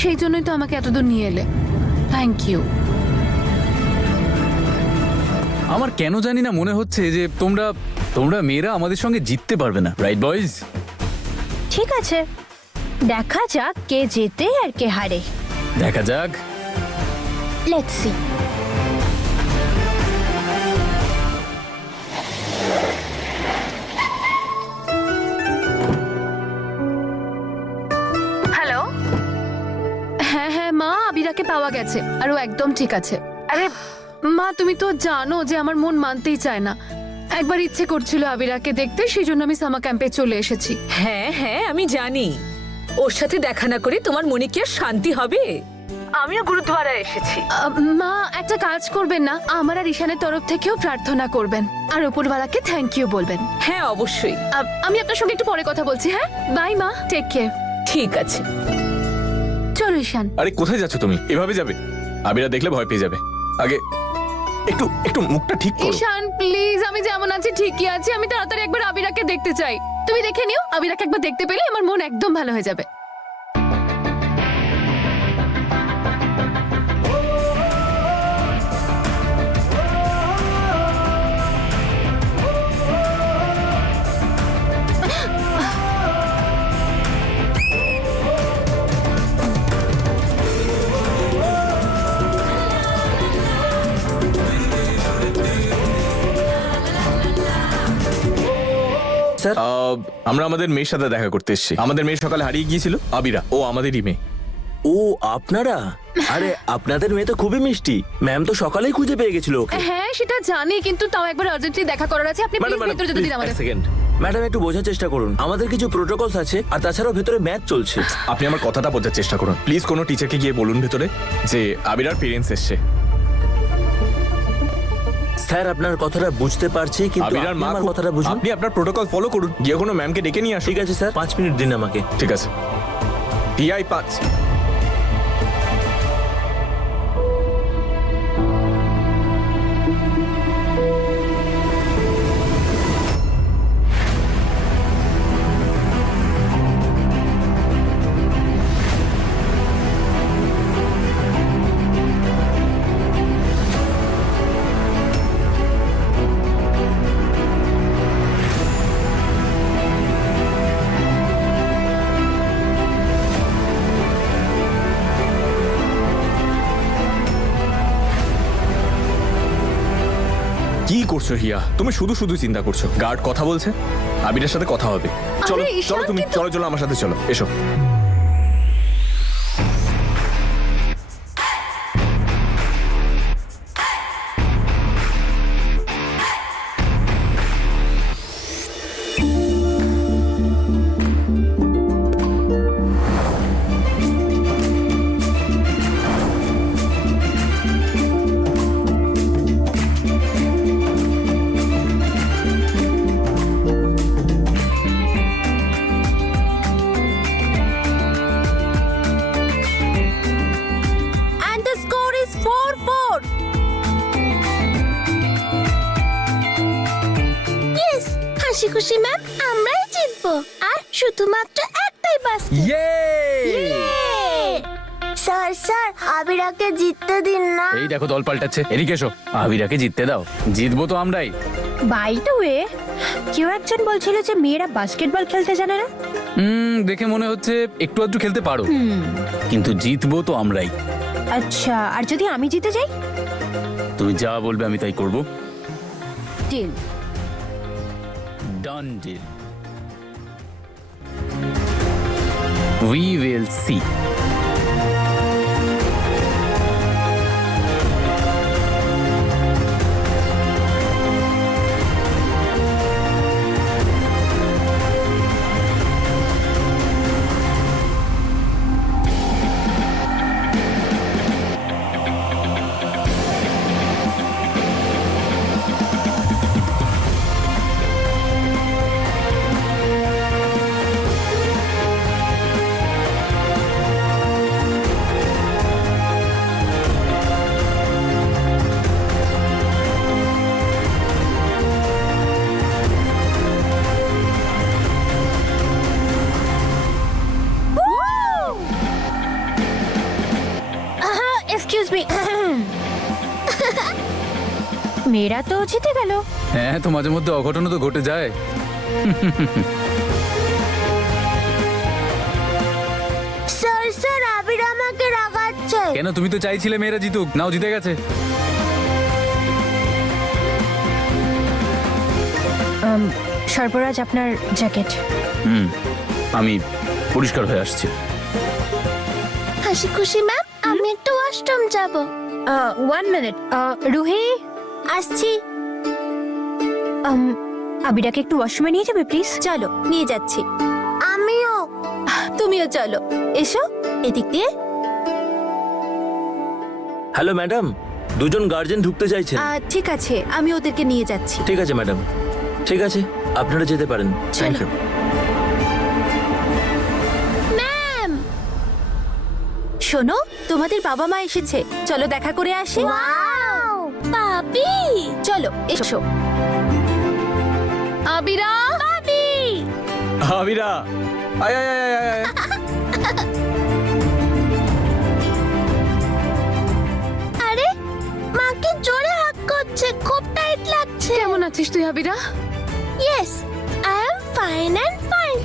সেই জন্যই তো আমাকে এতদূর নিয়ে এলে। Thank you. আমার কেন জানি না মনে হচ্ছে যে তোমরা মেয়েরা আমাদের সঙ্গে জিততে পারবে না, রাইট বয়েজ? ঠিক আছে, দেখা যাক কে জেতে আর কে হারে। দেখা যাক। Let's see. হ্যালো। হ্যাঁ হ্যাঁ মা, আবিরাকে পাওয়া গেছে আর ও একদম ঠিক আছে। আরে মা, তুমি তো জানো যে আমার মন মানতেই চায় না। একবার ইচ্ছে করছিল আবিরাকে দেখতে, সেই জন্য আমি সামা ক্যাম্পে চলে এসেছি। হ্যাঁ হ্যাঁ, আমি জানি। ওর সাথে দেখা না করে তোমার মনে কি আর শান্তি হবে? আমিও গুরুদ্বারা এসেছি। মা, একটা কাজ করবেন না, আমার আর ঈশানের তরফ থেকেও প্রার্থনা করবেন আর উপরওয়ালাকে থ্যাংক ইউ বলবেন। হ্যাঁ অবশ্যই। আমি আপনার সঙ্গে একটু পরে কথা বলছি। হ্যাঁ, বাই মা, টেক কেয়ার। ঠিক আছে, চলো ঈশান। আরে কোথায় যাচ্ছ তুমি? এভাবে যাবে? আবিরা দেখলে ভয় পেয়ে যাবে। আগে একটু একটু মুখটা ঠিক করো। ঈশান প্লিজ, আমি যেমন আছি ঠিকই আছি। আমি তাড়াতাড়ি একবার আবিরাকে দেখতে চাই। তুমি দেখে নিও, আবিরাকে একবার দেখতে পেলে আমার মন একদম ভালো হয়ে যাবে। আমরা আমাদের মেয়ের সাথে দেখা করতে এসেছি। আমাদের মেয়ে সকালে হারিয়ে গিয়েছিল, আবিরা, ও আমাদেরই মেয়ে। ও আপনারা? আরে আপনাদের মেয়ে তো খুবই মিষ্টি, ম্যাম তো সকালেই খুঁজে পেয়ে গেছিল ওকে। হ্যাঁ সেটা জানি, কিন্তু তাও একবার আর্জেন্টলি দেখা করার আছে। আপনি প্লিজ ভেতরে যেতে দিন আমাদের। সেকেন্ড ম্যাডাম, একটু বোঝার চেষ্টা করুন, আমাদের কিছু প্রোটোকলস আছে আর তাছাড়াও ভেতরে ম্যাচ চলছে। আপনি আমার কথাটা বোঝার চেষ্টা করুন প্লিজ। কোনো টিচারকে গিয়ে বলুন ভেতরে যে আবিরার পেরেন্টস এসছে। স্যার আপনার কথাটা বুঝতে পারছি, কিন্তু আবিরার আপনি মা আমার কথাটা বুঝুন। আপনি আপনার প্রোটোকল ফলো করুন, গিয়ে কোনো ম্যামকে ডেকে নিয়ে আসুন। ঠিক আছে স্যার, 5 মিনিট দিন আমাকে। ঠিক আছে। পিআই 5। কি করছো হিয়া? তুমি শুধু শুধু চিন্তা করছো। গার্ড কথা বলছে, আবিরের সাথে কথা হবে। চলো আরে, ঈশান চলো, তুমি কিন্তু- চলো চলো আমার সাথে চলো, এসো। And the score is 4-4. Yes, হাসি খুশি ম্যাম, আমরাই জিতবো। আর শুধুমাত্র একটাই বাস্কেট। স্যার স্যার, আবিরাকে জিততে দিন না। এই দেখো দল পাল্টাচ্ছে, এদিকে এসো। আবিরাকে জিততে দাও, জিতবো তো আমরাই। বাই দ্য ওয়ে, কেউ একজন বলছিল যে মেয়েরা বাস্কেটবল খেলতে জানে না। দেখে মনে হচ্ছে একটু আধটু খেলতে পারো, কিন্তু জিতবো তো আমরাই। আচ্ছা, আর যদি আমি জিতে যাই? তুমি যা বলবে আমি তাই করবো। Deal. Done deal. We will see. Excuse me. মেয়েরা তো জিতে গেল। হ্যাঁ, তো মাঝে মধ্যে অঘটনও তো ঘটে যায়। স্যার স্যার, আবির আমাকে রাগাচ্ছে। কেন? তুমি তো চাইছিলে মেয়েরা জিতুক, নাও জিতে গেছে। সর্বরাজ, আপনার জ্যাকেট। আমি পরিষ্কার হয়ে আসছি। হাসি খুশি ম্যাম, আমি একটু ওয়াশরুম যাব। 1 মিনিট। রুহি, আসছি। আবিরাকে একটু ওয়াশরুমে নিয়ে যাবে প্লিজ? চলো, নিয়ে যাচ্ছি। আমিও। তুমিও চলো, এসো এদিক দিয়ে। হ্যালো ম্যাডাম, দুজন গার্জেন ঢুকতে চাইছেন। ঠিক আছে, আমি ওদেরকে নিয়ে যাচ্ছি। ঠিক আছে ম্যাডাম, ঠিক আছে, আপনারা যেতে পারেন। Thank you. ম্যাম, শোনো, তোমাদের বাবা মা এসেছে, চলো দেখা করে আসি। ওয়াও, পাপি। চলো এসো। আবিরা, পাপি। আবিরা, আয় আয় আয় আয় আয়। আরে, মাকে জোরে হাত করছে, খুব টাইট লাগছে। কেমন আছিস তুই Abira? Yes, I am fine and fine.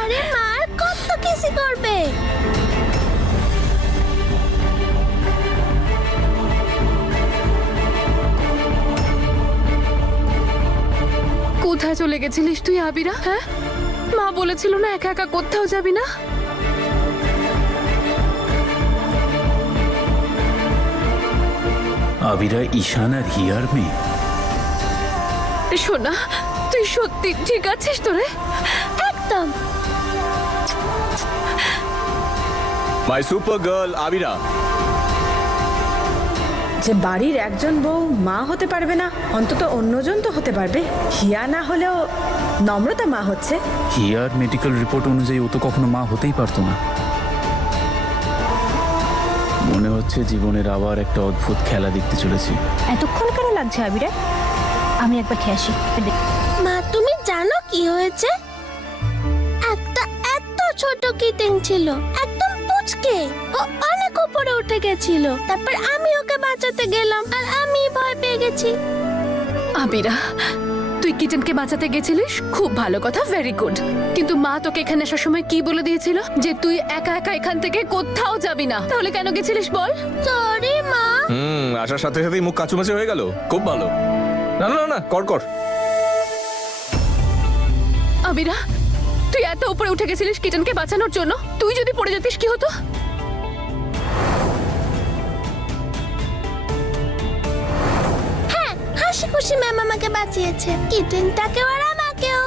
আরে মা, কত কিসি করবে? কোথায় চলে গেছিলিস তুই আবিরা? হ্যাঁ, মা বলেছিল না একা একা কোথাও যাবি না। আবিরা ঈশান আর হিয়ার মেয়ে? সোনা, তুই সত্যি ঠিক আছিস তোরে? একদম। মাই সুপার গার্ল আবিরা। যে বাড়ির একজন বউ মা হতে পারবে না, অন্তত অন্যজন তো হতে পারবে। হিয়া না হলেও নম্রতা মা হচ্ছে। হিয়ার মেডিকেল রিপোর্ট অনুযায়ী ও তো কখনো মা হতেই পারতো না। মনে হচ্ছে জীবনের আবার একটা অদ্ভুত খেলা দেখতে চলেছি। এতক্ষণ কেন লাগছে আবিরা? আমি একবার খেয়ে আসি। মা, তুমি জানো কি হয়েছে? একটা এত ছোট কিটেন ছিল, একদম পুচকে। ও অনেক উপরে উঠে গেছিল। তারপর আমি ওকে বাঁচাতে গেলাম আর আমি ভয় পেয়ে গেছি। আবিরা, তুই কিচেনকে বাঁচাতে গেছিলিস, খুব ভালো কথা, ভেরি গুড। কিন্তু মা তোকে এখানে আসার সময় কি বলে দিয়েছিল? যে তুই একা একা এখান থেকে কোথাও যাবি না। তাহলে কেন গেছিলিস বল? সরি মা। আসার সাথে সাথেই মুখ কাচুমাচু হয়ে গেল। খুব ভালো। না না না, কর কর। আবিরা, তুই এত উপরে উঠে গেছিলিস কিচেনকে বাঁচানোর জন্য। তুই যদি পড়ে যেতিস কি হতো? হ্যাঁ, হাসি খুশি ম্যাম আমাকে বাঁচিয়েছে, কিটেনটাকেও আর আমাকেও।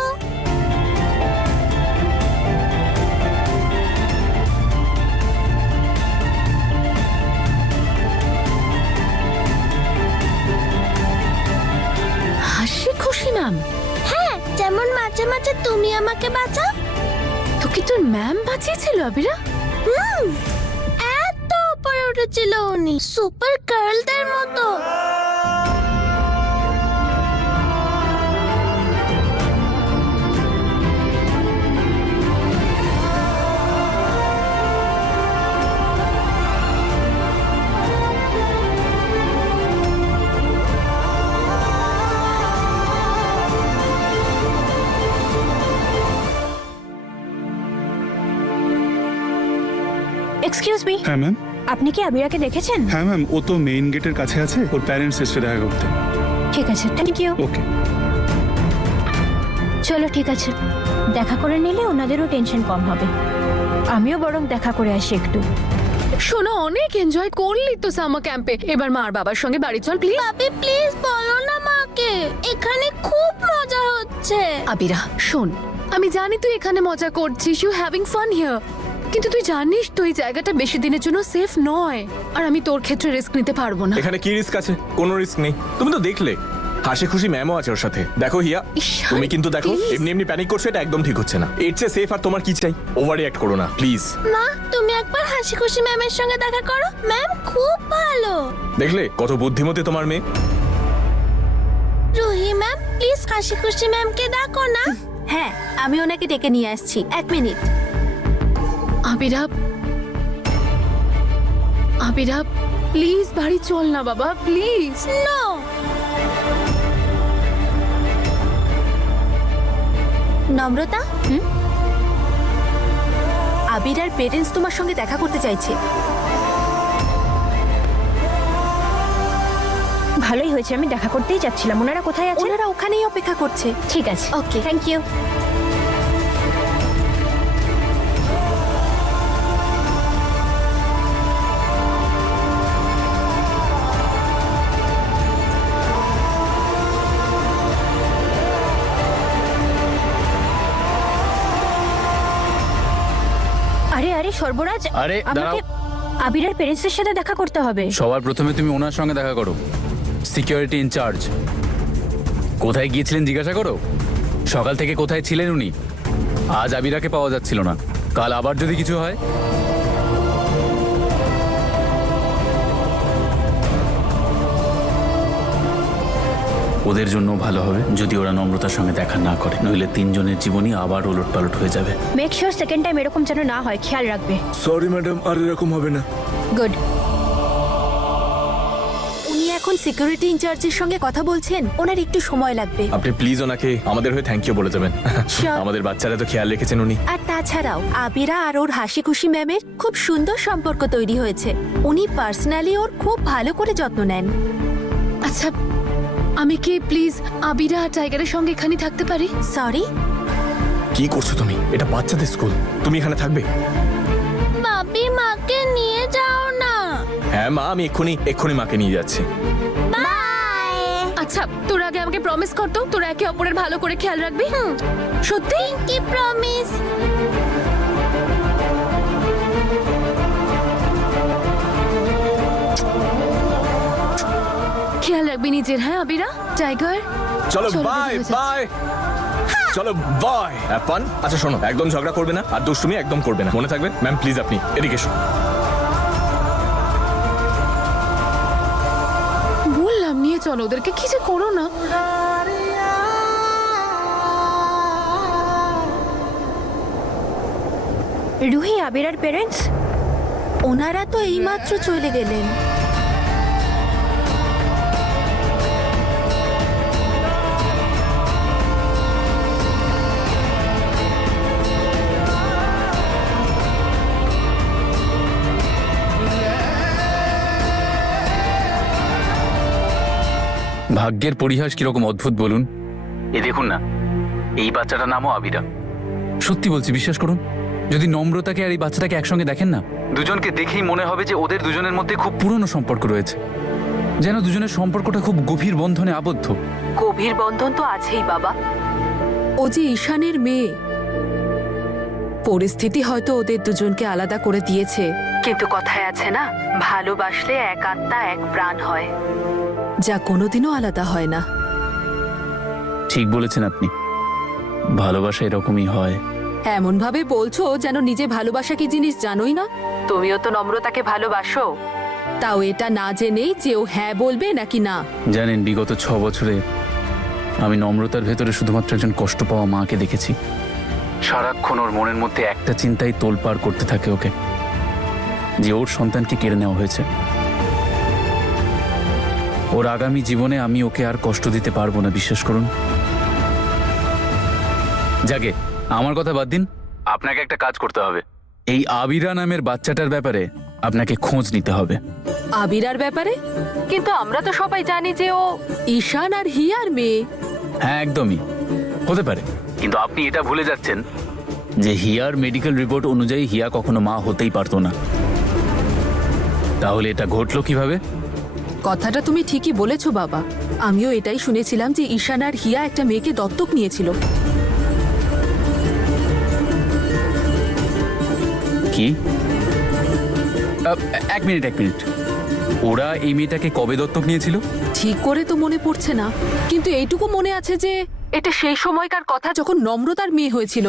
হাসি খুশি ম্যাম? হ্যাঁ, যেমন মাঝে মাঝে তুমি আমাকে বাঁচাও। তোকে তোর ম্যাম বাঁচিয়েছিল আবিরা? এত উপরে উঠেছিল উনি, সুপার গার্লদের মতো। এক্সকিউজ মি, হ্যাঁ ম্যাম। আপনি কি আবিরাকে দেখেছেন? হ্যাঁ ম্যাম, ও তো মেইন গেটের কাছে আছে, ওর প্যারেন্টস এসে দেখা করতে। ঠিক আছে, থ্যাংক ইউ। ওকে। চলো ঠিক আছে, দেখা করে নিলে ওনাদেরও টেনশন কম হবে। আমিও বরং দেখা করে আসি একটু। শোনো, অনেক এনজয় করলি তো সামার ক্যাম্পে। এবার মার বাবার সঙ্গে বাড়ি চল প্লিজ। পাপি প্লিজ বলো না মাকে, এখানে খুব মজা হচ্ছে। আবিরা শোন, আমি জানি তুই এখানে মজা করছিস, ইউ হ্যাভিং ফান হিয়ার, কিন্তু তুই জানিস তো এই জায়গাটা বেশি দিনের জন্য সেফ নয়। আর আমি তোর ক্ষেত্রে রিস্ক নিতে পারবো না। এখানে কি রিস্ক আছে? কোনো রিস্ক নেই। তুমি তো দেখলে হাসি খুশি ম্যামও আছে ওর সাথে। দেখো হিয়া, ঈশান, তুমি কিন্তু দেখো please। এমনি এমনি প্যানিক করছো, এটা একদম ঠিক হচ্ছে না। এর চেয়ে সেফ আর তোমার কি চাই? ওভার রিঅ্যাক্ট করো না প্লিজ। মা, তুমি একবার হাসি খুশি ম্যামের সঙ্গে দেখা করো, ম্যাম খুব ভালো। দেখলে কত বুদ্ধিমতী তোমার মেয়ে। রুহি ম্যাম, প্লিজ হাসি খুশি ম্যামকে ডাকো না। হ্যাঁ, আমি ওনাকে ডেকে নিয়ে আসছি, 1 মিনিট। আবিরা, আবিরা প্লিজ বাড়ি চল না বাবা, প্লিজ। নো। নম্রতা, আবিরার পেরেন্টস তোমার সঙ্গে দেখা করতে চাইছে। ভালোই হয়েছে, আমি দেখা করতেই যাচ্ছিলাম। ওনারা কোথায় আছেন? ওনারা ওখানেই অপেক্ষা করছে। ঠিক আছে, ওকে, থ্যাংক ইউ। আরে আরে সর্বরাজ, আরে, আমাকে দাঁড়াও। আবিরার পেরেন্টসের সাথে দেখা করতে হবে। সবার প্রথমে তুমি ওনার সঙ্গে দেখা করো, সিকিউরিটি ইনচার্জ। কোথায় গিয়েছিলেন জিজ্ঞাসা করো। সকাল থেকে কোথায় ছিলেন উনি? আজ আবিরাকে পাওয়া যাচ্ছিল না, কাল আবার যদি কিছু হয়। ওদের জন্য ভালো হবে যদি ওরা নম্রতার সঙ্গে দেখা না করে, নইলে তিনজনের জীবনই আবার ওলটপালট হয়ে যাবে। মেক শিওর সেকেন্ড টাইম এরকম যেন না হয়, খেয়াল রাখবে। সরি ম্যাডাম, আর এরকম হবে না। গুড। উনি এখন সিকিউরিটি ইনচার্জের সঙ্গে কথা বলছেন, ওনার একটু সময় লাগবে। আপনি প্লিজ ওনাকে আমাদের হয়ে থ্যাংক ইউ বলে যাবেন। Sure. আমাদের বাচ্চারা তো খেয়াল রেখেছেন উনি। আর তাছাড়াও আবিরা আর ওর হাসি খুশি ম্যামের খুব সুন্দর সম্পর্ক তৈরি হয়েছে। উনি পার্সোনালি ওর খুব ভালো করে যত্ন নেন। আচ্ছা, আমি কি প্লিজ আবিরা আর টাইগারের সঙ্গে এখানে থাকতে পারি? সরি। কি করছো তুমি? এটা বাচ্চাদের স্কুল, তুমি এখানে থাকবে? পাপি মাকে নিয়ে যাও না। হ্যাঁ মা, আমি এক্ষুনি মাকে নিয়ে যাচ্ছি। বাই। আচ্ছা তোর আগে আমাকে প্রমিস কর তো তোরা একে অপরের ভালো করে খেয়াল রাখবি। সত্যি কি প্রমিস? খেয়াল রাখবি নিজের, হ্যাঁ আবিরা? টাইগার চলো চলো, বাই বেরিয়ে যাচ্ছি। বাই, চলো বাই, হ্যাভ ফান। আচ্ছা শোনো, একদম ঝগড়া করবে না আর দুষ্টুমি একদম করবে না, মনে থাকবে? ম্যাম প্লিজ আপনি এদিকে এসো। বললাম নিয়ে চলো ওদেরকে, কি যে করো না। রুহি আবিরার পেরেন্টস? ওনারা তো এইমাত্র চলে গেলেন। ভাগ্যের পরিহাস কিরকম অদ্ভুত বলুন। এই দেখুন না, এই বাচ্চাটার নামও আবিরা। সত্যি বলছি, বিশ্বাস করুন, যদি নম্রতাকে আর এই বাচ্চাটাকে একসঙ্গে দেখেন না, দুজনকে দেখেই মনে হবে যে ওদের দুজনের মধ্যে খুব পুরনো সম্পর্ক রয়েছে, যেন দুজনের সম্পর্কটা খুব গভীর বন্ধনে আবদ্ধ। গভীর বন্ধন তো আছেই বাবা। ও যে ঈশানের মেয়ে, পরিস্থিতি হয়তো ওদের দুজনকে আলাদা করে দিয়েছে, কিন্তু কথায় আছে না, ভালোবাসলে এক আত্মা এক প্রাণ হয়, যা কোনোদিনও আলাদা হয় না। ঠিক বলেছেন আপনি, ভালোবাসা এরকমই হয়। এমন ভাবে বলছো যেন নিজে ভালোবাসা কি জিনিস জানোই না। তুমিও তো নম্রতাকে ভালোবাসো, তাও এটা না জেনেই যে ও হ্যাঁ বলবে নাকি না। জানেন, বিগত 6 বছরে আমি নম্রতার ভেতরে শুধুমাত্র একজন কষ্ট পাওয়া মাকে দেখেছি। সারাক্ষণ ওর মনের মধ্যে একটা চিন্তাই তোলপাড় করতে থাকে ওকে, যে ওর সন্তানকে কেড়ে নেওয়া হয়েছে। ওর আগামী জীবনে আমি ওকে আর কষ্ট দিতে পারবো না, বিশ্বাস করুন। যাকে আমার কথা বাদ দিন, আপনাকে একটা কাজ করতে হবে। এই আবিরা নামের বাচ্চাটার ব্যাপারে আপনাকে খোঁজ নিতে হবে। আবিরার ব্যাপারে? কিন্তু আমরা তো সবাই জানি যে ও ঈশান আর হিয়ার মেয়ে। হ্যাঁ একদমই হতে পারে, কিন্তু আপনি এটা ভুলে যাচ্ছেন যে হিয়ার মেডিকেল রিপোর্ট অনুযায়ী হিয়া কখনো মা হতেই পারতো না। তাহলে এটা ঘটলো কিভাবে? কথাটা তুমি ঠিকই বলেছো বাবা, আমিও এটাই শুনেছিলাম যে ঈশান আর হিয়া একটা মেয়েকে দত্তক নিয়েছিল। কি? এক মিনিট, ওরা এই মেয়েটাকে কবে দত্তক নিয়েছিল? ঠিক করে তো মনে পড়ছে না, কিন্তু এইটুকু মনে আছে যে এটা সেই সময়কার কথা যখন নম্রতার মেয়ে হয়েছিল।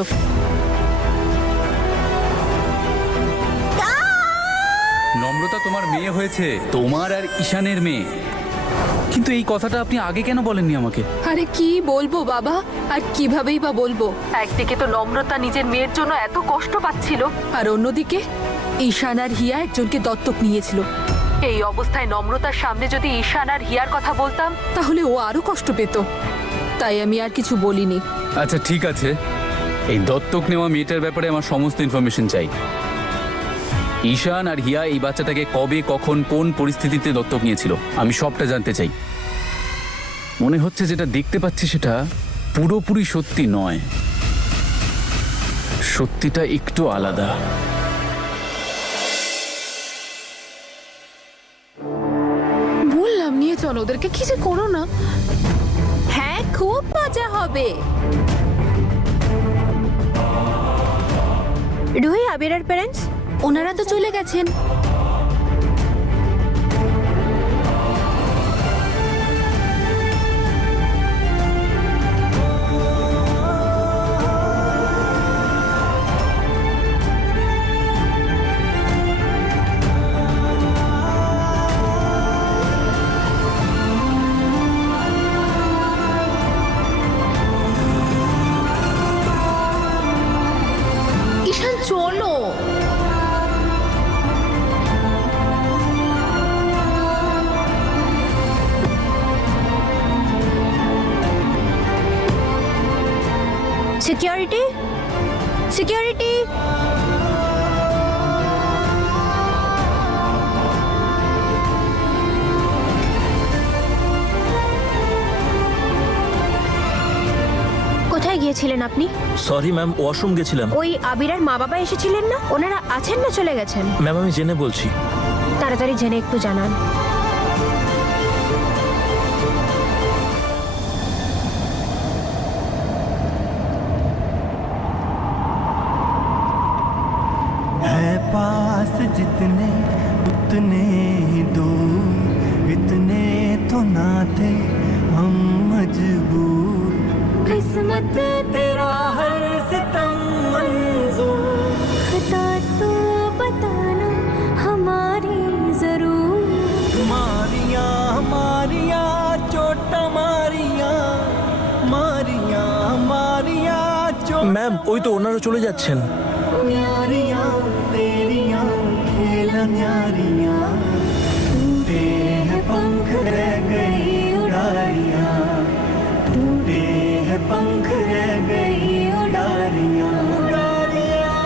নম্রতা তোমার মেয়ে হয়েছে, তোমার আর ঈশানের মেয়ে। কিন্তু এই কথাটা আপনি আগে কেন বলেননি আমাকে? আরে কি বলবো বাবা, আর কিভাবেই বা বলবো। একদিকে তো নম্রতা নিজের মেয়ের জন্য এত কষ্ট পাচ্ছিল, আর অন্যদিকে ঈশান আর হিয়া একজনকে দত্তক নিয়েছিল। এই অবস্থায় নম্রতার সামনে যদি ঈশান আর হিয়ার কথা বলতাম তাহলে ও আরো কষ্ট পেত, তাই আমি আর কিছু বলিনি। আচ্ছা ঠিক আছে, এই দত্তক নেওয়া মেয়েটার ব্যাপারে আমার সমস্ত ইনফরমেশন চাই। ঈশান আর হিয়া এই বাচ্চাটাকে কবে, কখন, কোন পরিস্থিতিতে দত্তক নিয়েছিল, আমি সবটা জানতে চাই। মনে হচ্ছে যেটা দেখতে পাচ্ছি সেটা পুরোপুরি সত্যি নয়, সত্যিটা একটু আলাদা। বললাম নিয়ে চলো ওদেরকে, কি যে করো না। হ্যাঁ খুব মজা হবে। রুহি আবিরার পেরেন্টস? ওনারা তো চলে গেছেন। ঈশান চলো। Security, security. কোথায় গিয়েছিলেন আপনি? সরি ম্যাম, ওয়াশরুম গেছিলাম। ওই আবিরার মা বাবা এসেছিলেন না? ওনারা আছেন না চলে গেছেন? ম্যাম আমি জেনে বলছি। তাড়াতাড়ি জেনে একটু জানান। जितने उतने ही दूर, इतने तो ना थे हम मजबूर। किस्मत तेरा हर सितम मंजूर, खता तो बताना हमारी जरूर। मारिया मारिया चोटा मारिया, मारिया मारिया चोट। ম্যাম ওই তো ওনারা চলে যাচ্ছেন। न्यारिया तेरिया खेल न्यारिया, टूटे हैं पंख रह गई उड़ारियां, टूटे हैं पंख रह गई उड़ारियां, उड़ारियां,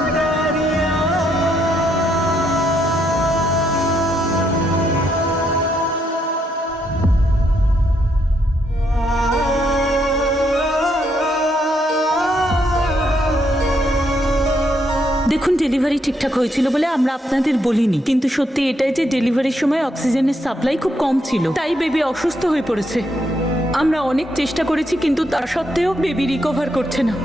उड़ारियां। দেখুন, ডেলিভারি ঠিকঠাক হয়েছিল বলে আমরা আপনাদের বলিনি, কিন্তু সত্যি এটাই যে ডেলিভারির সময় অক্সিজেনের সাপ্লাই খুব কম ছিল, তাই বেবি অসুস্থ হয়ে পড়েছে। আমরা অনেক চেষ্টা করেছি, কিন্তু তার সত্ত্বেও বেবি রিকভার করছে না।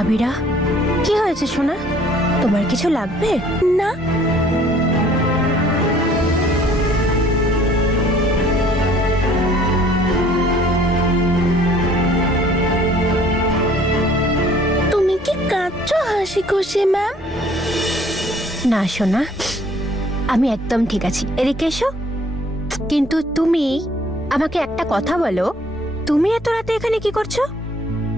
আবিরা, কি হয়েছে সোনা? তোমার কিছু লাগবে? না, তুমি কি কাঁদছো হাসি খুশি ম্যাম? না সোনা, আমি একদম ঠিক আছি। এদিকে এসো। কিন্তু তুমি আমাকে একটা কথা বলো, তুমি এত রাতে এখানে কি করছো?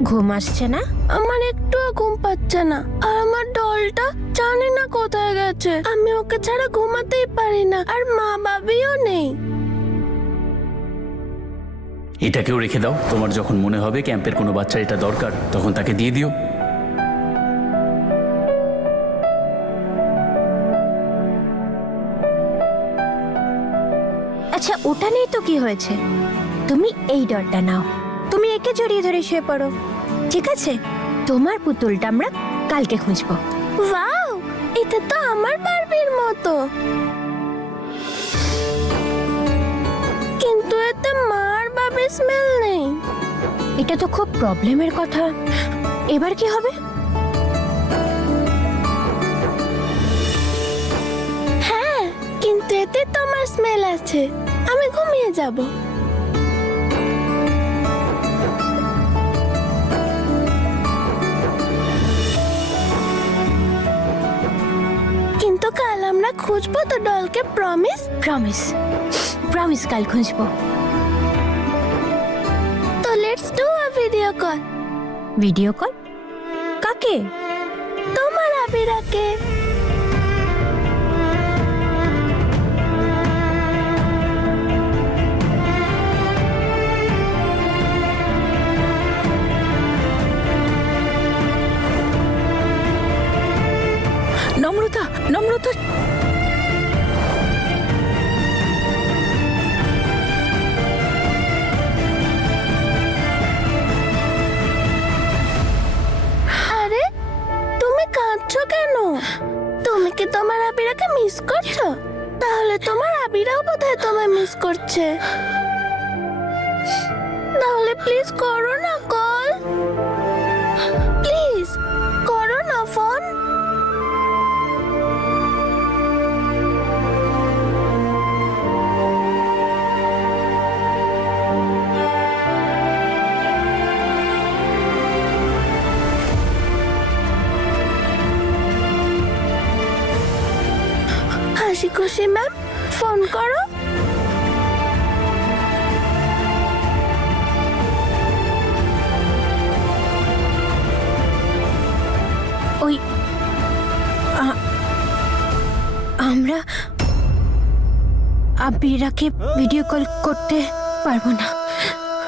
ঘুম আসছে না? আমার একটু ঘুম পাচ্ছে না, আর আমার ডলটা জানি না কোথায় গেছে। আমি ওকে ছাড়া ঘুমাতেই পারি না, আর মা বাবিও নেই। এটাকেও রেখে দাও, তোমার যখন মনে হবে ক্যাম্পের কোনো বাচ্চার এটা দরকার তখন তাকে দিয়ে দিও। আচ্ছা, ওটা নেই তো কি হয়েছে? তুমি এই ডলটা নাও, তুমি একে জড়িয়ে ধরে শুয়ে পড়ো, ঠিক আছে? তোমার পুতুলটা আমরা কালকে খুঁজবো। ওয়াও, এটা তো আমার বারবির মতো, কিন্তু এতে মার বাবির স্মেল নেই। এটা তো খুব প্রবলেমের কথা। এবার কি হবে? হ্যাঁ, কিন্তু এতে তোমার স্মেল আছে। আমি ঘুমিয়ে যাব। কিন্তু কাল আমরা খুঁজবো তো ডলকে, প্রমিস? প্রমিস, প্রমিস, কাল খুঁজবো। তো let's do a video call. Video call? কাকে? তোমার আবিরাকে। নম্রতা, নম্রতা, আরে তুমি কাঁদছো কেন? তুমি কি তোমার আবিরাকে মিস করছো? তাহলে তোমার আবিরাও বোধহয় তোমায় মিস করছে। তাহলে প্লিজ করো না কল, প্লিজ করো না ফোন। হাসি খুশি ম্যাম, ফোন করো। ওই আবিরাকে ভিডিও কল করতে পারবো না।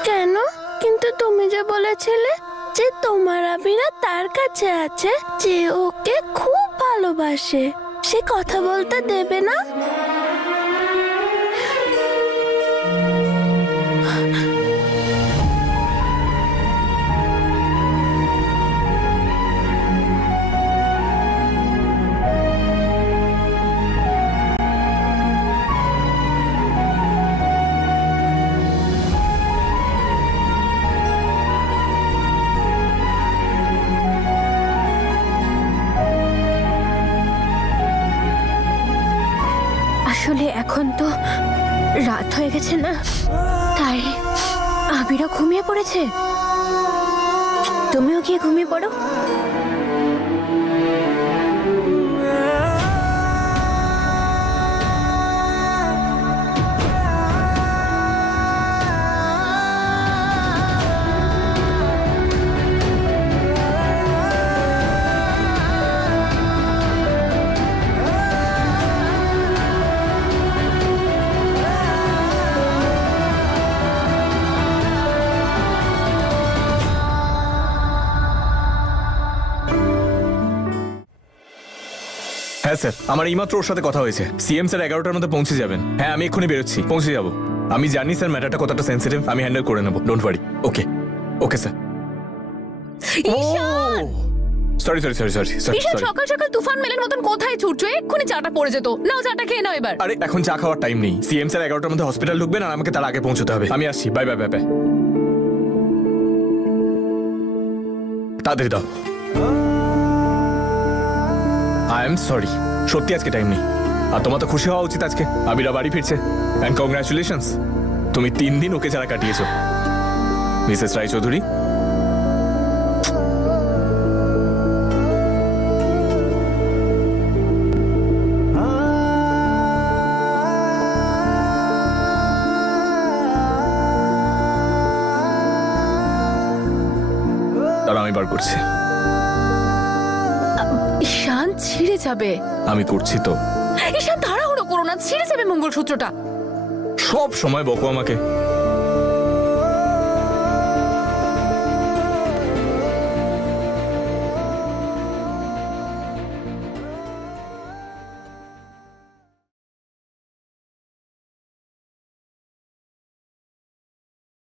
কেন? কিন্তু তুমি যে বলেছিলে যে তোমার আবিরা তার কাছে আছে, যে ওকে খুব ভালোবাসে, সে কথা বলতে দেবে না? আসলে এখন তো রাত হয়ে গেছে না, তাই আবিরা ঘুমিয়ে পড়েছে। তুমিও গিয়ে ঘুমিয়ে পড়ো। হ্যাঁ স্যার, আমার এইমাত্র ওর সাথে কথা হয়েছে। সিএম স্যার 11টার মধ্যে পৌঁছে যাবেন। হ্যাঁ, আমি এক্ষুনি বেরোচ্ছি, পৌঁছে যাব। আমি জানি স্যার ম্যাটারটা কতটা সেন্সিটিভ, আমি হ্যান্ডেল করে নেবো, don't worry. Okay okay sir. Ishan! Sorry sorry sorry sorry Ishan, sorry. সকাল সকাল তুফান মেলের মতন কোথায় ছুটছো? এক্ষুনি চাটা পড়ে যেত। নাও চাটা খেয়ে নাও এবার। আরে এখন চা খাওয়ার টাইম নেই। সিএম স্যার 11টার মধ্যে হসপিটাল ঢুকবেন আর আমাকে তার আগে পৌঁছতে হবে। আমি আসছি, বাই বাই বাই বাই। তাড়াতাড়ি দাও। আই এম সরি, সত্যি আজকে টাইম নেই। আর তোমার তো খুশি হওয়া উচিত আজকে, আবিরা বাড়ি ফিরছে। অ্যান্ড কংগ্রাচুলেশনস, তুমি 3 দিন ওকে ছাড়া কাটিয়েছো। মিসেস রায়চৌধুরী, তারা আমি বার করছি। ঈশান, ছিঁড়ে যাবে। আমি করছি তো। ঈশান, তাড়াহুড়ো করো না, ছিঁড়ে যাবে মঙ্গলসূত্রটা। সব সময় বকো আমাকে।